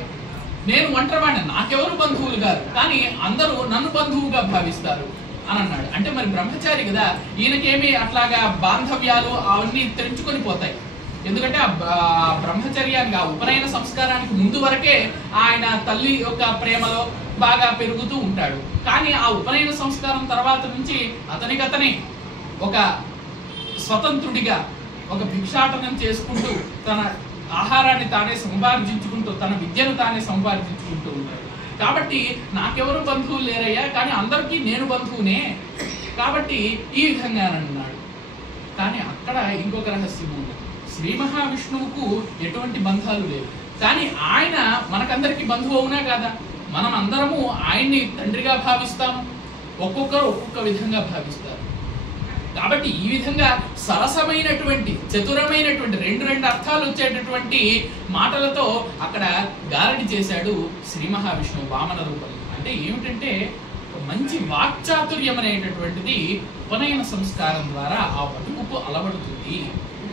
నేను ఒంటరివాడిని, నాకెవరు బంధువులు కాదు, కానీ అందరూ నన్ను బంధువుగా భావిస్తారు అని అన్నాడు. అంటే మరి బ్రహ్మచారి కదా, ఈయనకేమి అట్లాగా బాంధవ్యాలు అవన్నీ తెంచుకొని పోతాయి. ఎందుకంటే ఆ బ్రహ్మచర్యానికి, ఆ ఉపనయన సంస్కారానికి ముందు వరకే ఆయన తల్లి యొక్క ప్రేమలో బాగా పెరుగుతూ ఉంటాడు. కానీ ఆ ఉపనయన సంస్కారం తర్వాత నుంచి అతనే ఒక స్వతంత్రుడిగా ఒక భిక్షాటనం చేసుకుంటూ తన ఆహారాన్ని తానే సంపార్జించుకుంటూ తన విద్యను తానే సంపార్జించుకుంటూ ఉంటాడు. కాబట్టి నాకెవరు బంధువులు లేరయ్యా, కానీ అందరికీ నేను బంధువునే, కాబట్టి ఈ విధంగా అన్నాడు. కానీ అక్కడ ఇంకొక రహస్యం ఉంది. శ్రీ మహావిష్ణువుకు ఎటువంటి బంధాలు లేవు, కానీ ఆయన మనకందరికీ బంధువు అవునా కదా. మనం అందరము ఆయన్ని తండ్రిగా భావిస్తాము, ఒక్కొక్కరు ఒక్కొక్క విధంగా భావిస్తారు. కాబట్టి ఈ విధంగా సరసమైనటువంటి చతురమైనటువంటి రెండు అర్థాలు వచ్చేటటువంటి మాటలతో అక్కడ గారడి చేశాడు శ్రీ మహావిష్ణువు వామన రూపంలో. అంటే ఏమిటంటే మంచి వాక్చాతుర్యం అనేటటువంటిది ఉపనయన సంస్కారం ద్వారా ఆ బతుకుకు అలవడుతుంది.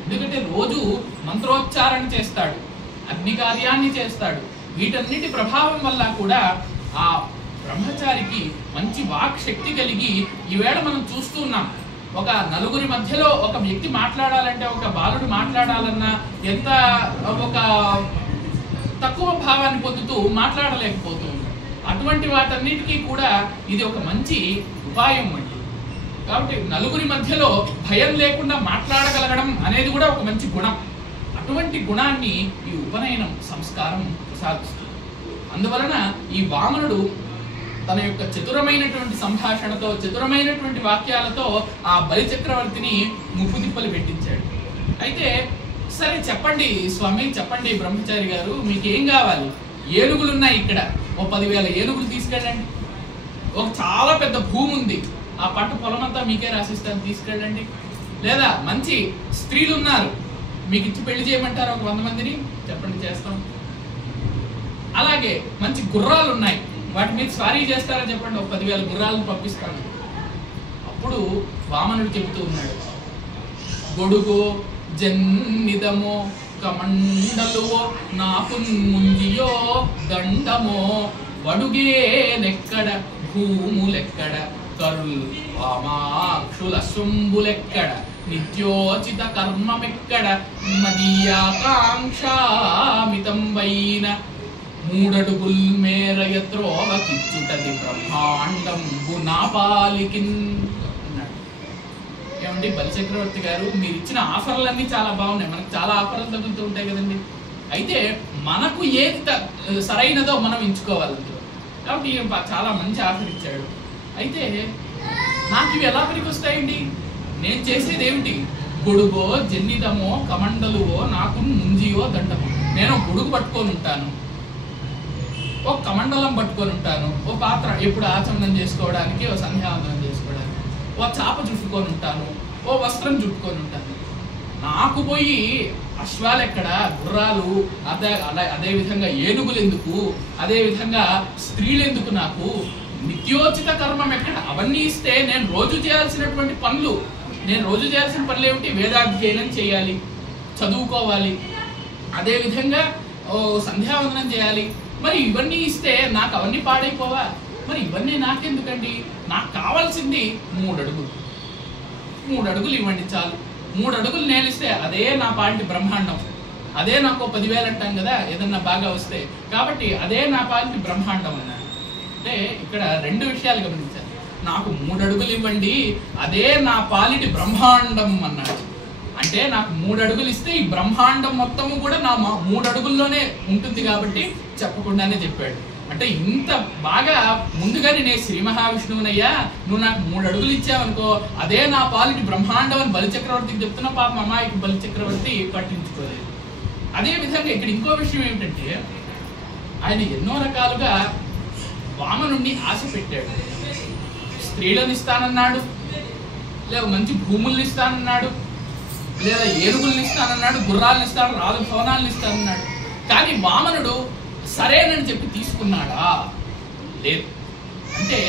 ఎందుకంటే రోజు మంత్రోచ్చారణ చేస్తాడు, అగ్ని కార్యాన్ని చేస్తాడు. వీటన్నిటి ప్రభావం వల్ల కూడా ఆ బ్రహ్మచారికి మంచి వాక్ శక్తి కలిగి ఈవేళ మనం చూస్తున్నాం. ఒక నలుగురి మధ్యలో ఒక వ్యక్తి మాట్లాడాలంటే, ఒక బాలుడు మాట్లాడాలన్నా ఎంత ఒక తక్కువ భావాన్ని పొందుతూ మాట్లాడలేకపోతూ ఉంటాడు. అటువంటి వాటన్నిటికీ కూడా ఇది ఒక మంచి ఉపాయం అండి. కాబట్టి నలుగురి మధ్యలో భయం లేకుండా మాట్లాడగలగడం అనేది కూడా ఒక మంచి గుణం. అటువంటి గుణాన్ని ఈ ఉపనయనం సంస్కారం ప్రసాదిస్తుంది. అందువలన ఈ వామనుడు తన యొక్క చతురమైనటువంటి సంభాషణతో, చతురమైనటువంటి వాక్యాలతో ఆ బలి చక్రవర్తిని ముప్పు తిప్పలు పెట్టించాడు. అయితే సరే చెప్పండి స్వామి, చెప్పండి బ్రహ్మచారి గారు, మీకు ఏం కావాలి? ఏనుగులు ఉన్నాయి ఇక్కడ, ఓ 10,000 ఏనుగులు తీసుకెళ్ళండి. ఒక చాలా పెద్ద భూమి ఉంది, ఆ పంట పొలం అంతా మీకే రాసిస్తాను, తీసుకెళ్ళండి. లేదా మంచి స్త్రీలు ఉన్నారు, మీకు ఇచ్చి పెళ్లి చేయమంటారు ఒక 100 మందిని, చెప్పండి చేస్తాం. అలాగే మంచి గుర్రాలు ఉన్నాయి, వాటి మీద స్వారీ చేస్తారని చెప్పండి, ఒక 10,000 గుర్రాలను పంపిస్తాను. అప్పుడు వామనుడు చెబుతూ ఉన్నాడు, గొడుగో జన్నిదమో కమండలువో నాకు ముంజియో దండమో వడుగేనెక్కడ భూములెక్కడ కరుల్ వామాక్షుల శుంభులెక్కడ నిత్యోచిత కర్మమెక్కడ మదీయాకాంక్షామితం వైన మూడడుగుల్ మేరయత్రోవ కిచ్చుటది బ్రహ్మాండంబు నాపాలికిన్ అన్నాడు. ఏమండి బలిచక్రవర్తి గారు, మీరు ఇచ్చిన ఆఫర్లన్నీ చాలా బాగున్నాయి, మనకు చాలా ఆఫర్లు తగులుతూ ఉంటాయి కదండి. అయితే మనకు ఏది సరైనదో మనం ఎంచుకోవాలి. కాబట్టి చాలా మంచి ఆఫర్ ఇచ్చాడు. అయితే నాకు ఇవి ఎలా పనికి వస్తాయండి? నేను చేసేది ఏమిటి? గొడుగో జన్నిదమో కమండలువో నాకు ముంజియో దండమో. నేను గొడుగు పట్టుకొని ఉంటాను, ఒక కమండలం పట్టుకొని ఉంటాను, ఓ పాత్ర ఎప్పుడు ఆచమనం చేసుకోవడానికి, ఓ సంధ్యావందనం చేసుకోవడానికి, ఓ చాప చుట్టుకొని ఉంటాను, ఓ వస్త్రం చుట్టుకొని ఉంటాను. నాకు పోయి అశ్వాలు ఎక్కడ, గుర్రాలు, అదే విధంగా ఏనుగులు ఎందుకు, అదే విధంగా స్త్రీలు ఎందుకు, నాకు నిత్యోచిత కర్మం ఎక్కడ? అవన్నీ ఇస్తే నేను రోజు చేయాల్సినటువంటి పనులు, నేను రోజు చేయాల్సిన పనులు ఏమిటి? వేదాధ్యయనం చేయాలి, చదువుకోవాలి, అదేవిధంగా సంధ్యావందనం చేయాలి. మరి ఇవన్నీ ఇస్తే నాకు అవన్నీ పాడైపోవా? మరి ఇవన్నీ నాకెందుకండి? నాకు కావాల్సింది 3 అడుగులు. 3 అడుగులు ఇవ్వండి చాలు. 3 అడుగులు నేలిస్తే అదే నా పాలిటి బ్రహ్మాండం, అదే నాకు 10,000 అంటాం కదా ఏదన్నా బాగా వస్తే. కాబట్టి అదే నా పాలిటి బ్రహ్మాండం అన్నాడు. అంటే ఇక్కడ 2 విషయాలు గమనించాలి. నాకు 3 అడుగులు ఇవ్వండి, అదే నా పాలిటి బ్రహ్మాండం అన్నాడు. అంటే నాకు 3 అడుగులు ఇస్తే ఈ బ్రహ్మాండం మొత్తము కూడా నా 3 అడుగుల్లోనే ఉంటుంది కాబట్టి చెప్పకుండానే చెప్పాడు. అంటే ఇంత బాగా ముందుగానే నేను శ్రీ మహావిష్ణువునయ్యా, నువ్వు నాకు 3 అడుగులు ఇచ్చావనుకో, అదే నా పాలిటి బ్రహ్మాండం అని బలిచక్రవర్తికి చెప్తున్నా. పాపం అమ్మాయికి బలిచక్రవర్తి పట్టించుకోలేదు. అదే విధంగా ఇక్కడ ఇంకో విషయం ఏమిటంటే, ఆయన ఎన్నో రకాలుగా వామనుణ్ణి ఆశ పెట్టాడు. స్త్రీలను ఇస్తానన్నాడు, లేదా మంచి భూముల్ని ఇస్తానన్నాడు, లేదా ఏనుగుల్ని ఇస్తానన్నాడు, గుర్రాలను ఇస్తాను, రాజభవనాలను ఇస్తానన్నాడు. కానీ వామనుడు సరేనని చెప్పి తీసుకున్నాడా? లేదు. అంటే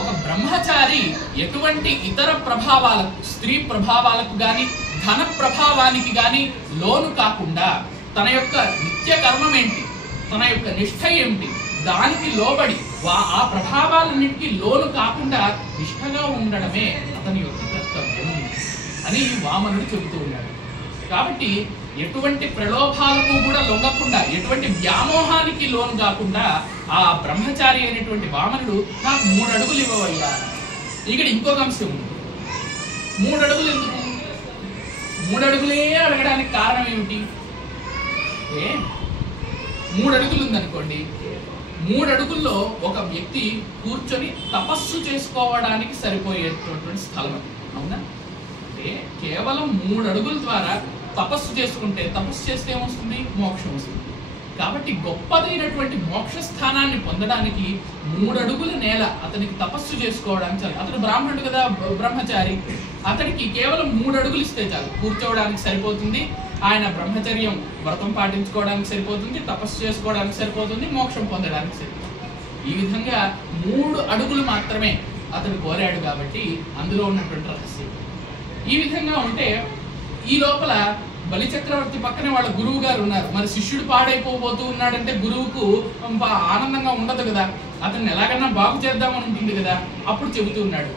ఒక బ్రహ్మచారి ఎటువంటి ఇతర ప్రభావాలకు, స్త్రీ ప్రభావాలకు గాని ధన ప్రభావానికి గాని లోను కాకుండా తన యొక్క నిత్య కర్మం ఏంటి, తన యొక్క నిష్ఠ ఏమిటి, దానికి లోబడి ఆ ప్రభావాలన్నింటికి లోను కాకుండా నిష్ఠగా ఉండడమే అతని యొక్క కర్తవ్యం అని వామనుడు చెబుతూ ఉన్నాడు. కాబట్టి ఎటువంటి ప్రలోభాలకు కూడా లొంగకుండా, ఎటువంటి వ్యామోహానికి లోను కాకుండా ఆ బ్రహ్మచారి అయినటువంటి వామనుడు నాకు 3 అడుగులు ఇవ్వవయ్యా. ఇక్కడ ఇంకొక అంశం ఉంది. 3 అడుగులు ఎందుకు? 3 అడుగులే అడగడానికి కారణం ఏమిటి? 3 అడుగులు ఉందనుకోండి, 3 అడుగుల్లో ఒక వ్యక్తి కూర్చొని తపస్సు చేసుకోవడానికి సరిపోయేటటువంటి స్థలం అది. అవునా? అంటే కేవలం 3 అడుగుల ద్వారా తపస్సు చేసుకుంటే, తపస్సు చేస్తే ఏమొస్తుంది? మోక్షం వస్తుంది. కాబట్టి గొప్పదైనటువంటి మోక్ష స్థానాన్ని పొందడానికి 3 అడుగుల నేల అతనికి తపస్సు చేసుకోవడానికి చాలు. అతడు బ్రాహ్మణుడు కదా, బ్రహ్మచారి. అతనికి కేవలం 3 అడుగులు ఇస్తే చాలు, కూర్చోవడానికి సరిపోతుంది, ఆయన బ్రహ్మచర్యం వ్రతం పాటించుకోవడానికి సరిపోతుంది, తపస్సు చేసుకోవడానికి సరిపోతుంది, మోక్షం పొందడానికి సరిపోతుంది. ఈ విధంగా 3 అడుగులు మాత్రమే అతడు కోరాడు. కాబట్టి అందులో ఉన్నటువంటి రహస్యం ఈ విధంగా ఉంటే, ఈ లోపల బలిచక్రవర్తి పక్కనే వాళ్ళ గురువు గారు ఉన్నారు. మరి శిష్యుడు పాడైపోబోతూ ఉన్నాడంటే గురువుకు ఆనందంగా ఉండదు కదా, అతన్ని ఎలాగైనా బాగు చేద్దామని ఉంటుంది కదా. అప్పుడు చెబుతూ ఉన్నాడు,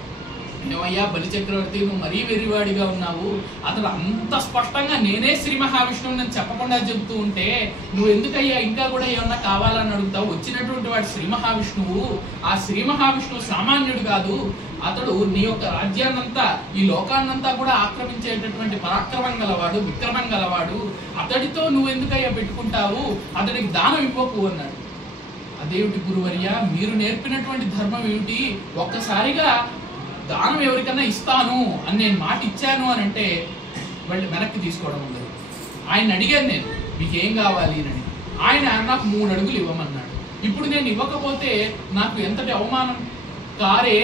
ఏమయ్యా బలిచక్రవర్తి, నువ్వు మరీ వెర్రివాడిగా ఉన్నావు. అతను అంత స్పష్టంగా నేనే శ్రీ మహావిష్ణువు అని చెప్పకుండా చెబుతూ ఉంటే నువ్వు ఎందుకయ్యా ఇంకా కూడా ఏమన్నా కావాలని అడుగుతావు? వచ్చినటువంటి వాడు శ్రీ మహావిష్ణువు. ఆ శ్రీ మహావిష్ణువు సామాన్యుడు కాదు. అతడు నీ యొక్క రాజ్యాన్నంతా, ఈ లోకాన్నంతా కూడా ఆక్రమించేటటువంటి పరాక్రమం గలవాడు, విక్రమం గలవాడు. అతడితో నువ్వు ఎందుకయ్యా పెట్టుకుంటావు? అతడికి దానం ఇవ్వకు అన్నాడు. అదేమిటి గురువర్య, మీరు నేర్పినటువంటి ధర్మం ఏమిటి? ఒక్కసారిగా దానం ఎవరికన్నా ఇస్తాను అని నేను మాట ఇచ్చాను అని అంటే వాళ్ళు వెనక్కి తీసుకోవడం ఉండదు. ఆయన అడిగాను, నేను మీకేం కావాలి అని. ఆయన నాకు 3 అడుగులు ఇవ్వమన్నాడు. ఇప్పుడు నేను ఇవ్వకపోతే నాకు ఎంతటి అవమానం. కారే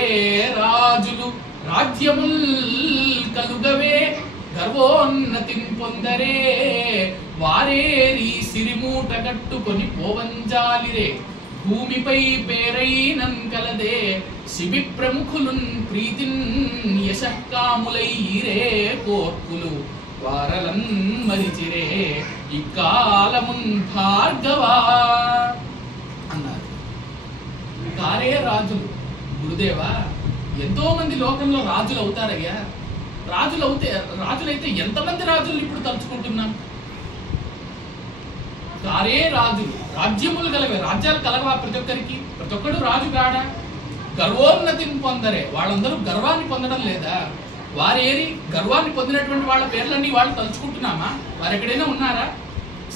రాజులు రాజ్యముల్ కలుగవే, గర్వోన్నతిని పొందరే, వారేరి సిరిమూట కట్టుకొని పోవంజాలిరే, భూమిపై పేరైనం కలదే, శిబి ప్రముఖులున్ ప్రీతిన్ యశకాములైరే, కోర్కులు వారలన్ మరిచిరే, ఈ కాలమున్ భార్గవా అన్నారు. కారే రాజులు. గురుదేవా, ఎంతో మంది లోకంలో రాజులు అవుతారయ్యా. రాజులైతే ఎంతమంది రాజులు ఇప్పుడు తలుచుకుంటున్నాం? కారే రాజులు, రాజ్యములు కలవే, రాజ్యాలు కలవా ప్రతి ఒక్కరికి? ప్రతి ఒక్కడు రాజు కాడా? గర్వోన్నతిని పొందరే, వాళ్ళందరూ గర్వాన్ని పొందడం లేదా? వారేరి గర్వాన్ని పొందినటువంటి వాళ్ళ పేర్లన్నీ వాళ్ళు తలుచుకుంటున్నామా? వారు ఎక్కడైనా ఉన్నారా?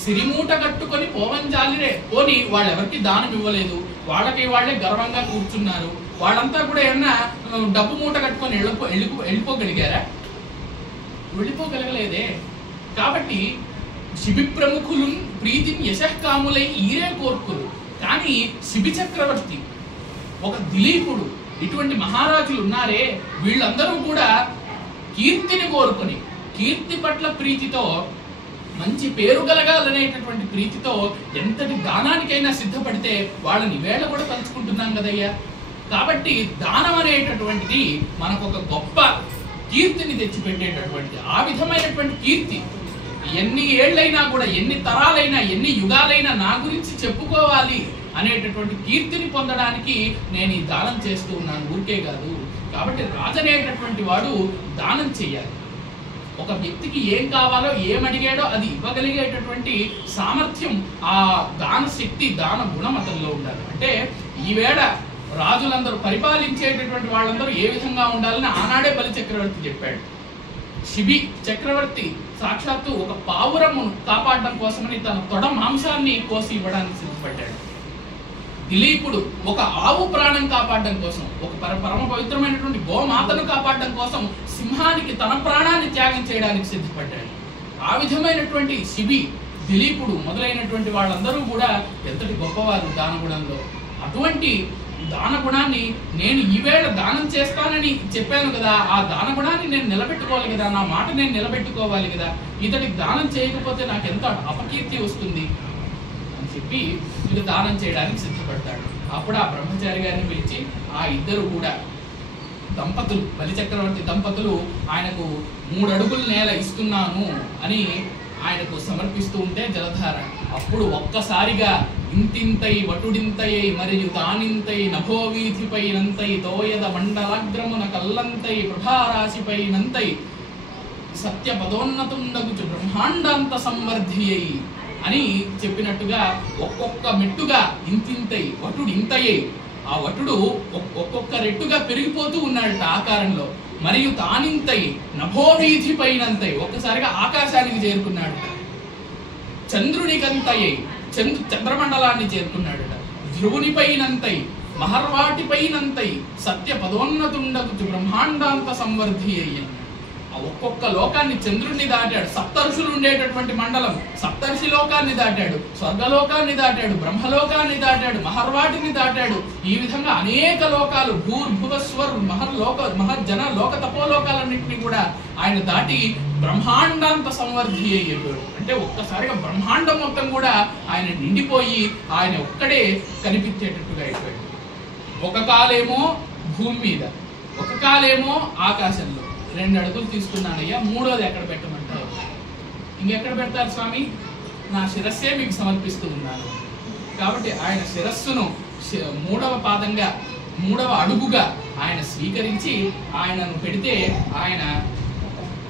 సిరిమూట కట్టుకొని పోవంజాలిరే, పోని వాళ్ళు ఎవరికి దానం ఇవ్వలేదు, వాళ్ళకి వాళ్ళే గర్వంగా కూర్చున్నారు. వాళ్ళంతా కూడా ఏమన్నా డబ్బు మూట కట్టుకొని వెళ్ళిపోగలిగారా? వెళ్ళిపోగలగలేదే. కాబట్టి శిబి ప్రముఖులు ప్రీతిని యశకాములై ఈరే కోర్కులు. కానీ శిబి చక్రవర్తి, ఒక దిలీపుడు, ఇటువంటి మహారాజులు ఉన్నారే, వీళ్ళందరూ కూడా కీర్తిని కోరుకొని, కీర్తి పట్ల ప్రీతితో, మంచి పేరు కలగాలనేటటువంటి ప్రీతితో ఎంతటి దానానికైనా సిద్ధపడితే వాళ్ళని వేళ కూడా తలుచుకుంటున్నాం కదయ్యా. కాబట్టి దానం అనేటటువంటిది మనకు ఒక గొప్ప కీర్తిని తెచ్చిపెట్టేటటువంటిది. ఆ విధమైనటువంటి కీర్తి ఎన్ని ఏళ్ళైనా కూడా, ఎన్ని తరాలైనా, ఎన్ని యుగాలైనా నా గురించి చెప్పుకోవాలి అనేటటువంటి కీర్తిని పొందడానికి నేను ఈ దానం చేస్తూ ఉన్నాను, ఊరికే కాదు. కాబట్టి రాజనేటటువంటి వాడు దానం చెయ్యాలి. ఒక వ్యక్తికి ఏం కావాలో, ఏమడిగాడో అది ఇవ్వగలిగేటటువంటి సామర్థ్యం, ఆ దాన శక్తి, దాన గుణం అతనిలో ఉండాలి. అంటే ఈవేళ రాజులందరూ, పరిపాలించేటటువంటి వాళ్ళందరూ ఏ విధంగా ఉండాలని ఆనాడే బలిచక్రవర్తి చెప్పాడు. శిబి చక్రవర్తి సాక్షాత్తు ఒక పావురమును కాపాడడం కోసమని తన తొడ మాంసాన్ని కోసి ఇవ్వడానికి సిద్ధపడ్డాడు. దిలీపుడు ఒక ఆవు ప్రాణం కాపాడడం కోసం, ఒక పరమ పవిత్రమైనటువంటి గోమాతను కాపాడడం కోసం సింహానికి తన ప్రాణాన్ని త్యాగం చేయడానికి సిద్ధపడ్డాడు. ఆ విధమైనటువంటి శిబి దిలీపుడు మొదలైనటువంటి వాళ్ళందరూ కూడా ఎంతటి గొప్పవారు దానగుణంలో. అటువంటి దానగుణాన్ని నేను ఈవేళ దానం చేస్తానని చెప్పాను కదా, ఆ దానగుణాన్ని నేను నిలబెట్టుకోవాలి కదా, నా మాట నేను నిలబెట్టుకోవాలి కదా, ఇతడికి దానం చేయకపోతే నాకు ఎంత అపకీర్తి వస్తుంది అని చెప్పి ఇక దానం చేయడానికి సిద్ధపడతాడు. అప్పుడు ఆ బ్రహ్మచారి గారిని పిలిచి ఆ ఇద్దరు కూడా దంపతులు, బలిచక్రవర్తి దంపతులు ఆయనకు 3 అడుగుల నేల ఇస్తున్నాను అని ఆయనకు సమర్పిస్తూ ఉంటే జలధార అప్పుడు ఒక్కసారిగా ఇంతింతై వటుడింతయై మరియు తానింతై నభోవీధిపై నంతై తోయద మండలాగ్రమున కల్లంతై ప్రభారాశిపై నంతై సత్య పదోన్నతుండగుచు బ్రహ్మాండాంత సంవర్ధి అయి అని చెప్పినట్టుగా ఒక్కొక్క మెట్టుగా ఇంతింతై వటుడు ఇంతయై, ఆ వటుడు ఒక్కొక్క రెట్టుగా పెరిగిపోతూ ఉన్నాడట ఆకారంలో. మరియు తానింతై నభోవీధి పైనంతై ఒక్కసారిగా ఆకాశానికి చేరుకున్నాడట. చంద్రునికంతయై చంద్రమండలాన్ని చేరుకున్నాడట. ధ్రువునిపైనంతై మహర్వాటిపైనంతై సత్య పదోన్నతుండగుచు బ్రహ్మాండాంత సంవర్ధి అయ్యి ఆ ఒక్కొక్క లోకాన్ని చంద్రుడిని దాటాడు. సప్తర్షులు ఉండేటటువంటి మండలం సప్తర్షి లోకాన్ని దాటాడు, స్వర్గలోకాన్ని దాటాడు, బ్రహ్మలోకాన్ని దాటాడు, మహర్వాటిని దాటాడు. ఈ విధంగా అనేక లోకాలు భూర్భువస్వర్ మహర్జన లోక తపోలోకాలన్నింటినీ కూడా ఆయన దాటి బ్రహ్మాండాంత సంవర్ధి అయ్యాడు. అంటే ఒక్కసారిగా బ్రహ్మాండం మొత్తం కూడా ఆయన నిండిపోయి ఆయన ఒక్కడే కనిపించేటట్టుగా అయిపోయాడు. ఒక కాలేమో భూమి మీద, ఒక కాలేమో ఆకాశంలో. 2 అడుగులు తీసుకున్నానయ్యా, 3వది ఎక్కడ పెట్టమంటారు? ఇంకెక్కడ పెడతారు స్వామి? నా శిరస్సే మీకు సమర్పిస్తూ ఉన్నాను. కాబట్టి ఆయన శిరస్సును 3వ పాదంగా 3వ అడుగుగా ఆయన స్వీకరించి ఆయనను పెడితే ఆయన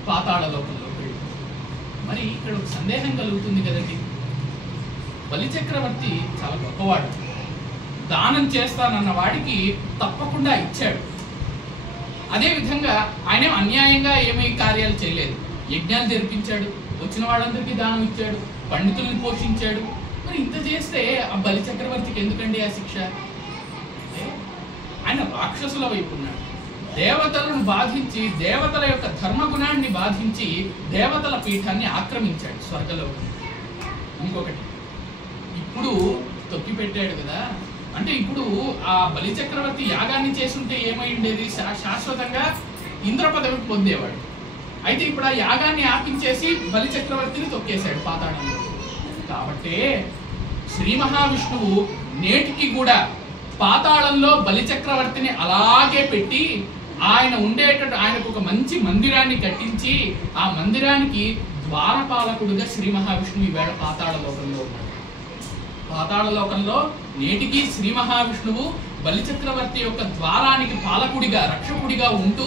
పాతాళ లోకంలో పెడి. మరి ఇక్కడ ఒక సందేహం కలుగుతుంది కదండి. బలిచక్రవర్తి చాలా గొప్పవాడు, దానం చేస్తానన్న వాడికి తప్పకుండా ఇచ్చాడు. అదేవిధంగా ఆయన అన్యాయంగా ఏమీ కార్యాలు చేయలేదు. యజ్ఞాలు జరిపించాడు, వచ్చిన వాళ్ళందరికీ దానం ఇచ్చాడు, పండితుల్ని పోషించాడు. మరి ఇంత చేస్తే ఆ బలి చక్రవర్తికి ఎందుకండి ఆ శిక్ష? ఆయన రాక్షసుల వైపు ఉన్నాడు. దేవతలను బాధించి, దేవతల యొక్క ధర్మగుణాన్ని బాధించి దేవతల పీఠాన్ని ఆక్రమించాడు స్వర్గలోకం. ఇంకొకటి ఇప్పుడు తొక్కి పెట్టాడు కదా. అంటే ఇప్పుడు ఆ బలి చక్రవర్తి యాగాన్ని చేసుంటే ఏమై ఉండేది? శాశ్వతంగా ఇంద్ర పదవి పొందేవాడు. అయితే ఇప్పుడు ఆ యాగాన్ని ఆపించేసి బలి చక్రవర్తిని తొక్కేశాడు పాతాళంలో. కాబట్టి శ్రీ మహావిష్ణువు నేటికి కూడా పాతాళంలో బలి చక్రవర్తిని అలాగే పెట్టి ఆయనకు ఒక మంచి మందిరాన్ని కట్టించి ఆ మందిరానికి ద్వారపాలకుడుగా శ్రీ మహావిష్ణువు ఈవేళ పాతాళ లోకంలో ఉన్నాడు. పాతాళ లోకంలో నేటికి శ్రీ మహావిష్ణువు బలిచక్రవర్తి యొక్క ద్వారానికి పాలకుడిగా, రక్షకుడిగా ఉంటూ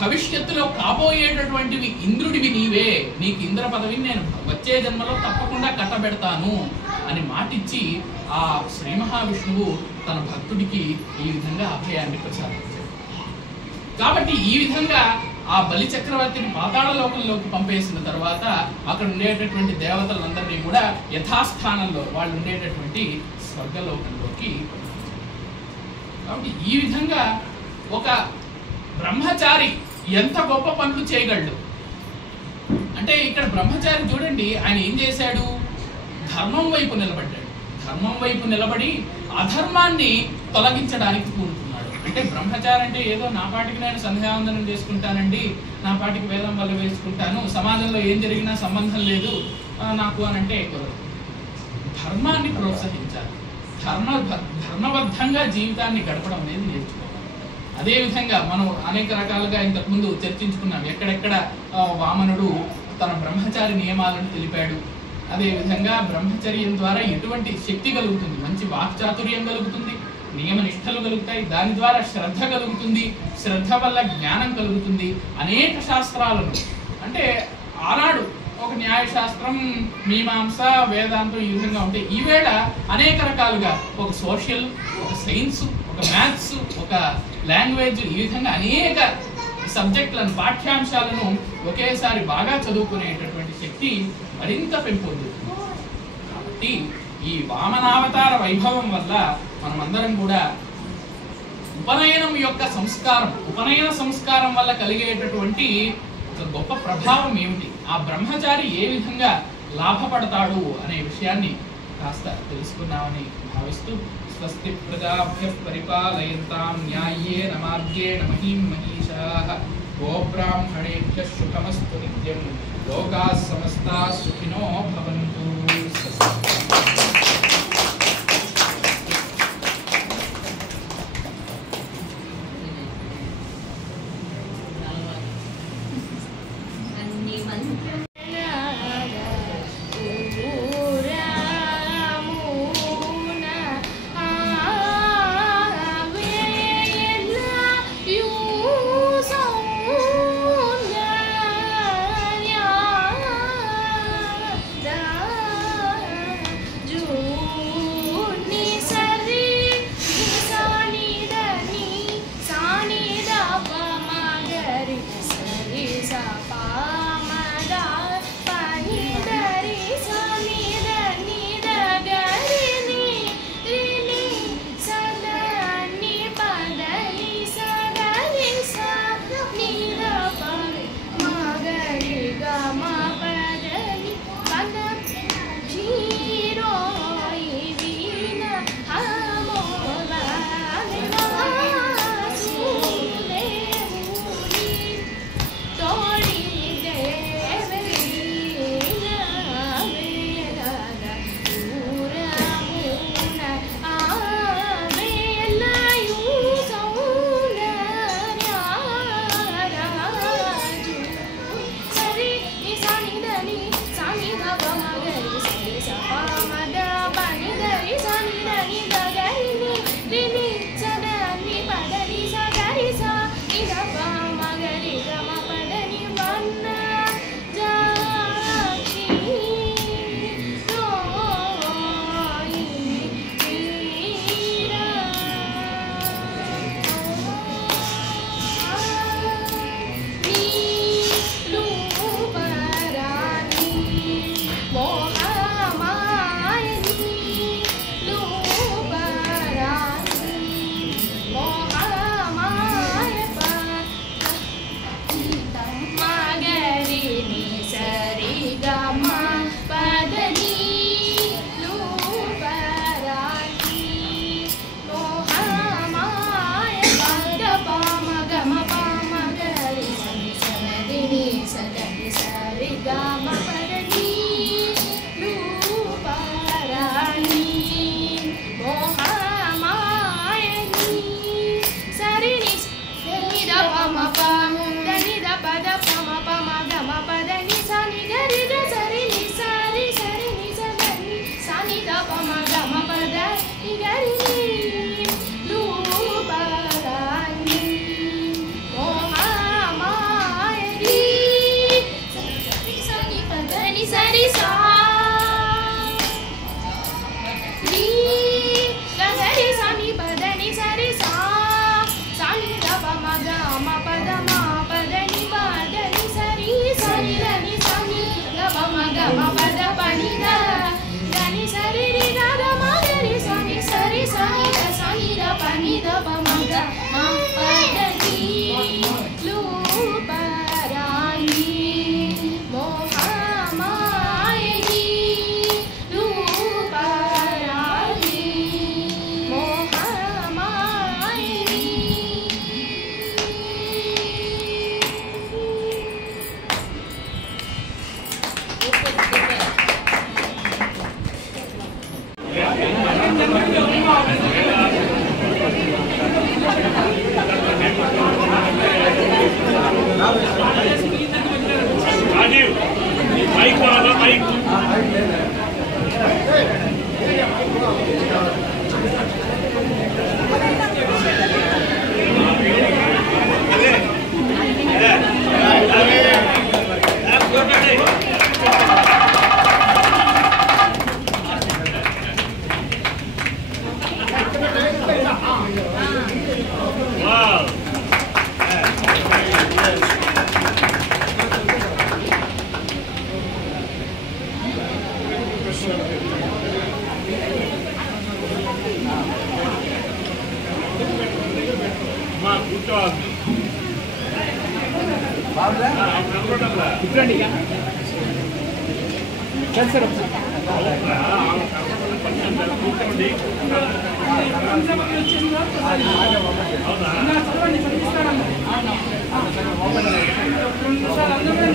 భవిష్యత్తులో కాబోయేటటువంటివి ఇంద్రుడివి నీవే, నీకు ఇంద్ర పదవిని నేను వచ్చే జన్మలో తప్పకుండా కట్టబెడతాను అని మాటిచ్చి ఆ శ్రీ మహావిష్ణువు తన భక్తుడికి ఈ విధంగా అభయాన్ని ప్రసాదించాడు. కాబట్టి ఈ విధంగా ఆ బలి చక్రవర్తిని పాతాళ లోకంలోకి పంపేసిన తర్వాత అక్కడ ఉండేటటువంటి దేవతలందరినీ కూడా యథాస్థానంలో వాళ్ళు ఉండేటటువంటి స్వర్గలోకంలోకి పంపించారు. కాబట్టి ఈ విధంగా ఒక బ్రహ్మచారి ఎంత గొప్ప పనులు చేయగలడు అంటే, ఇక్కడ బ్రహ్మచారి చూడండి ఆయన ఏం చేశాడు? ధర్మం వైపు నిలబడ్డాడు. ధర్మం వైపు నిలబడి అధర్మాన్ని తొలగించడానికి కూరుకున్నాడు. అంటే బ్రహ్మచారి అంటే ఏదో నా పాటికి నేను సంధ్యావందనం చేసుకుంటానండి, నా పాటికి వేదం వల్ల వేసుకుంటాను, సమాజంలో ఏం జరిగినా సంబంధం లేదు నాకు అని అంటే కుదరదు. ధర్మాన్ని ప్రోత్సహించాలి, ధర్మబద్ధంగా జీవితాన్ని గడపడం అనేది నేర్చుకోవాలి. అదేవిధంగా మనం అనేక రకాలుగా ఇంతకుముందు చర్చించుకున్నాం. ఎక్కడెక్కడ వామనుడు తన బ్రహ్మచారి నియమాలను తెలిపాడు. అదేవిధంగా బ్రహ్మచర్యం ద్వారా ఎటువంటి శక్తి కలుగుతుంది? మంచి వాక్చాతుర్యం కలుగుతుంది, నియమ నిష్టలు కలుగుతాయి, దాని ద్వారా శ్రద్ధ కలుగుతుంది, శ్రద్ధ వల్ల జ్ఞానం కలుగుతుంది. అనేక శాస్త్రాలను అంటే ఆనాడు ఒక న్యాయశాస్త్రం, మీమాంస, వేదాంతం ఈ విధంగా ఉంటాయి. ఈవేళ అనేక రకాలుగా ఒక సోషల్, ఒక సైన్స్, ఒక మ్యాథ్స్, ఒక లాంగ్వేజ్, ఈ విధంగా అనేక సబ్జెక్టులను, పాఠ్యాంశాలను ఒకేసారి బాగా చదువుకునేటటువంటి శక్తి మరింత పెంపొందుతుంది. కాబట్టి ఈ వామనావతార వైభవం వల్ల మనమందరం కూడా ఉపనయనం యొక్క సంస్కారం, ఉపనయన సంస్కారం వల్ల కలిగేటటువంటి ఒక గొప్ప ప్రభావం ఏమిటి, ఆ బ్రహ్మచారి ఏ విధంగా లాభపడతాడు అనే విషయాన్ని కాస్త తెలుసుకున్నామని భావిస్తూ స్వస్తి ప్రజాభ్యః పరిపాలయంతాం న్యాయేన మార్గేణ మహీం మహీషాః గోబ్రాహ్మణేభ్యః శుభమస్తు నిత్యం లోకాః సమస్తాః సుఖినో భవంతు.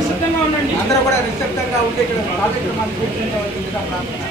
సిద్ధంగా ఉండండి. అందరూ కూడా నిశ్శబ్దంగా ఉంటే ఇక్కడ కార్యక్రమాన్ని పూర్తించవలసిందిగా ప్రార్థన.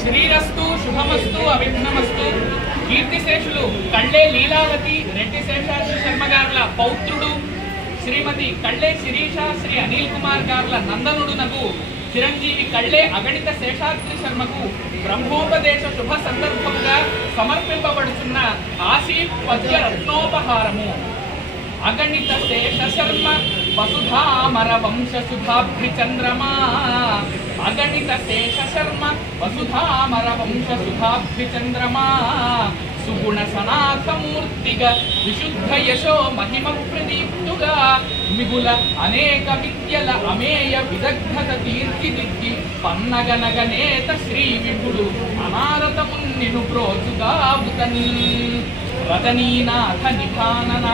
శ్రీరస్తు శుభమస్తు అవిఘ్నమస్తు. కీర్తిశేషులు కళ్ళే లీలావతి రెడ్డి శేషాద్రి శర్మ గారుల పౌత్రుడు, శ్రీమతి కళ్ళే శిరీష శ్రీ అనిల్ కుమార్ గారుల నందనుడు నగు చిరంజీవి కళ్ళే అగణిత శేషాద్రి శర్మకు బ్రహ్మోపదేశ శుభ సందర్భంగా సమర్పింపబడుతున్న ఆశీ పద్య రత్నోపహారము. అగణిత శేష శర్మ వసుధామర వంశ సుధాభ్రిచంద్రమా. అగణిత శేష శర్మ వసుధామర వంశ సుధాభ్రిచంద్రమా. సుగుణ సనాథమూర్తిగా విశుద్ధ యశో మహిమ ప్రదీప్తుగా మిగుల అనేక విద్యల అమేయ విదగ్ధత తీర్చిదిద్ది పన్నగనగనేత శ్రీ విభుడు అనారతమున్నిను ప్రోచుగావుతన్. రజనీనాథ నిధానన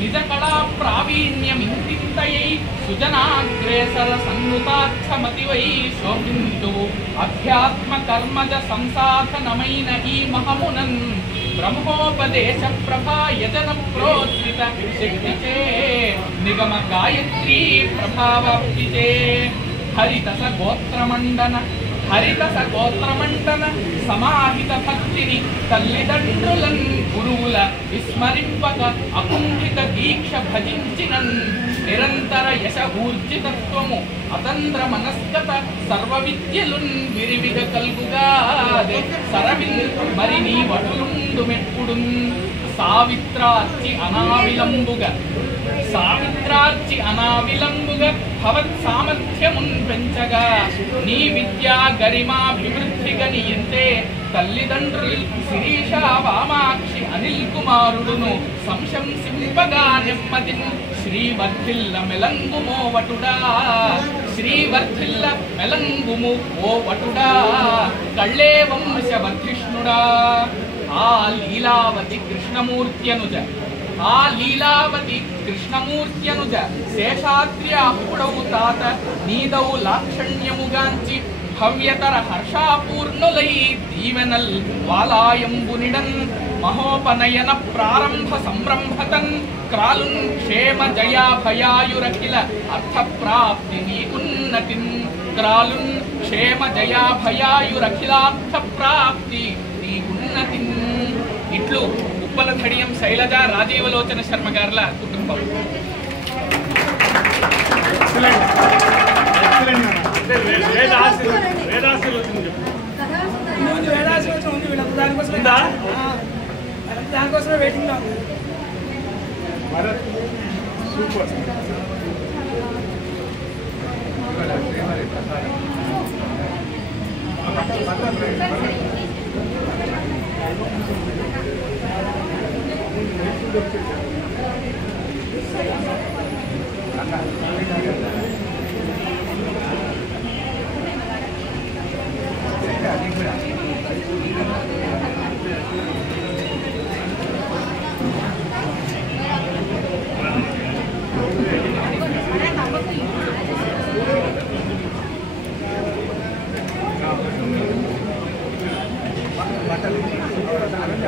నిజ కళా ప్రావీణ్యమింతింతయై సుజనాగ్రేసర సన్నుతార్థమతివై శోభింతు. అధ్యాత్మ కర్మజ సంసాధనమైన ఈ మహమునన్ బ్రహ్మోపదేశ ప్రభా యజన ప్రోత్రిత శక్తిచే నిగమ గాయత్రీ ప్రభావాప్తిచే. హరితస గోత్రమండన సమాహిత భక్తిని తల్లిదండ్రులన్ గురువుల విస్మరింపక అకుంఠిత దీక్ష భజించినన్. నిరంతర యశ ఊర్జితత్వము అతంద్ర మనస్కత సర్వ విద్యలున్ విరివిగ కల్గుగా సరవిల్ మరి నీ వటులుండు మెప్పుడున్. సావిత్రార్చి అనావిలంబుగా భవత్ సామర్థ్యమున్ పెంచగా నీ విద్యా గరిమాభివృద్ధిగని ఎంతే తల్లిదండ్రులు శిరీష వామాక్షి అనిల్ కుమారుడును సంశంసింపగా నెమ్మదిన్. శ్రీవర్ధిల్ల మెలంగుమో వటుడా, శ్రీవర్ధిల్ల మెలంగుము ఓ వటుడా, కళ్ళే వంశవర్ధిష్ణుడా. ఆ లీలావతి కృష్ణమూర్త్యనుజ శేషాద్రి అప్పుడవు తాత నీదవు లాక్షణ్యముగాంచి భవ్యతర హర్షాపూర్ణులై దీవెనల్ వాలాయంబునిడన్. మహోపనయన ప్రారంభ సంరంభతన్ క్రాలున్ క్షేమ జయాభయాయురఖిల అర్థప్రాప్తి నీకున్నతిన్. క్రాలున్ క్షేమ జయాభయాయురఖిలార్థప్రాప్తి నీకున్నతిన్. ఇట్లు ఉప్పల ధడియం శైలజ రాజీవలోచన శర్మ గారుల కుటుంబం. దానికోసమే వెయిటింగ్ లో ఉంది. సూపర్. అక్కడ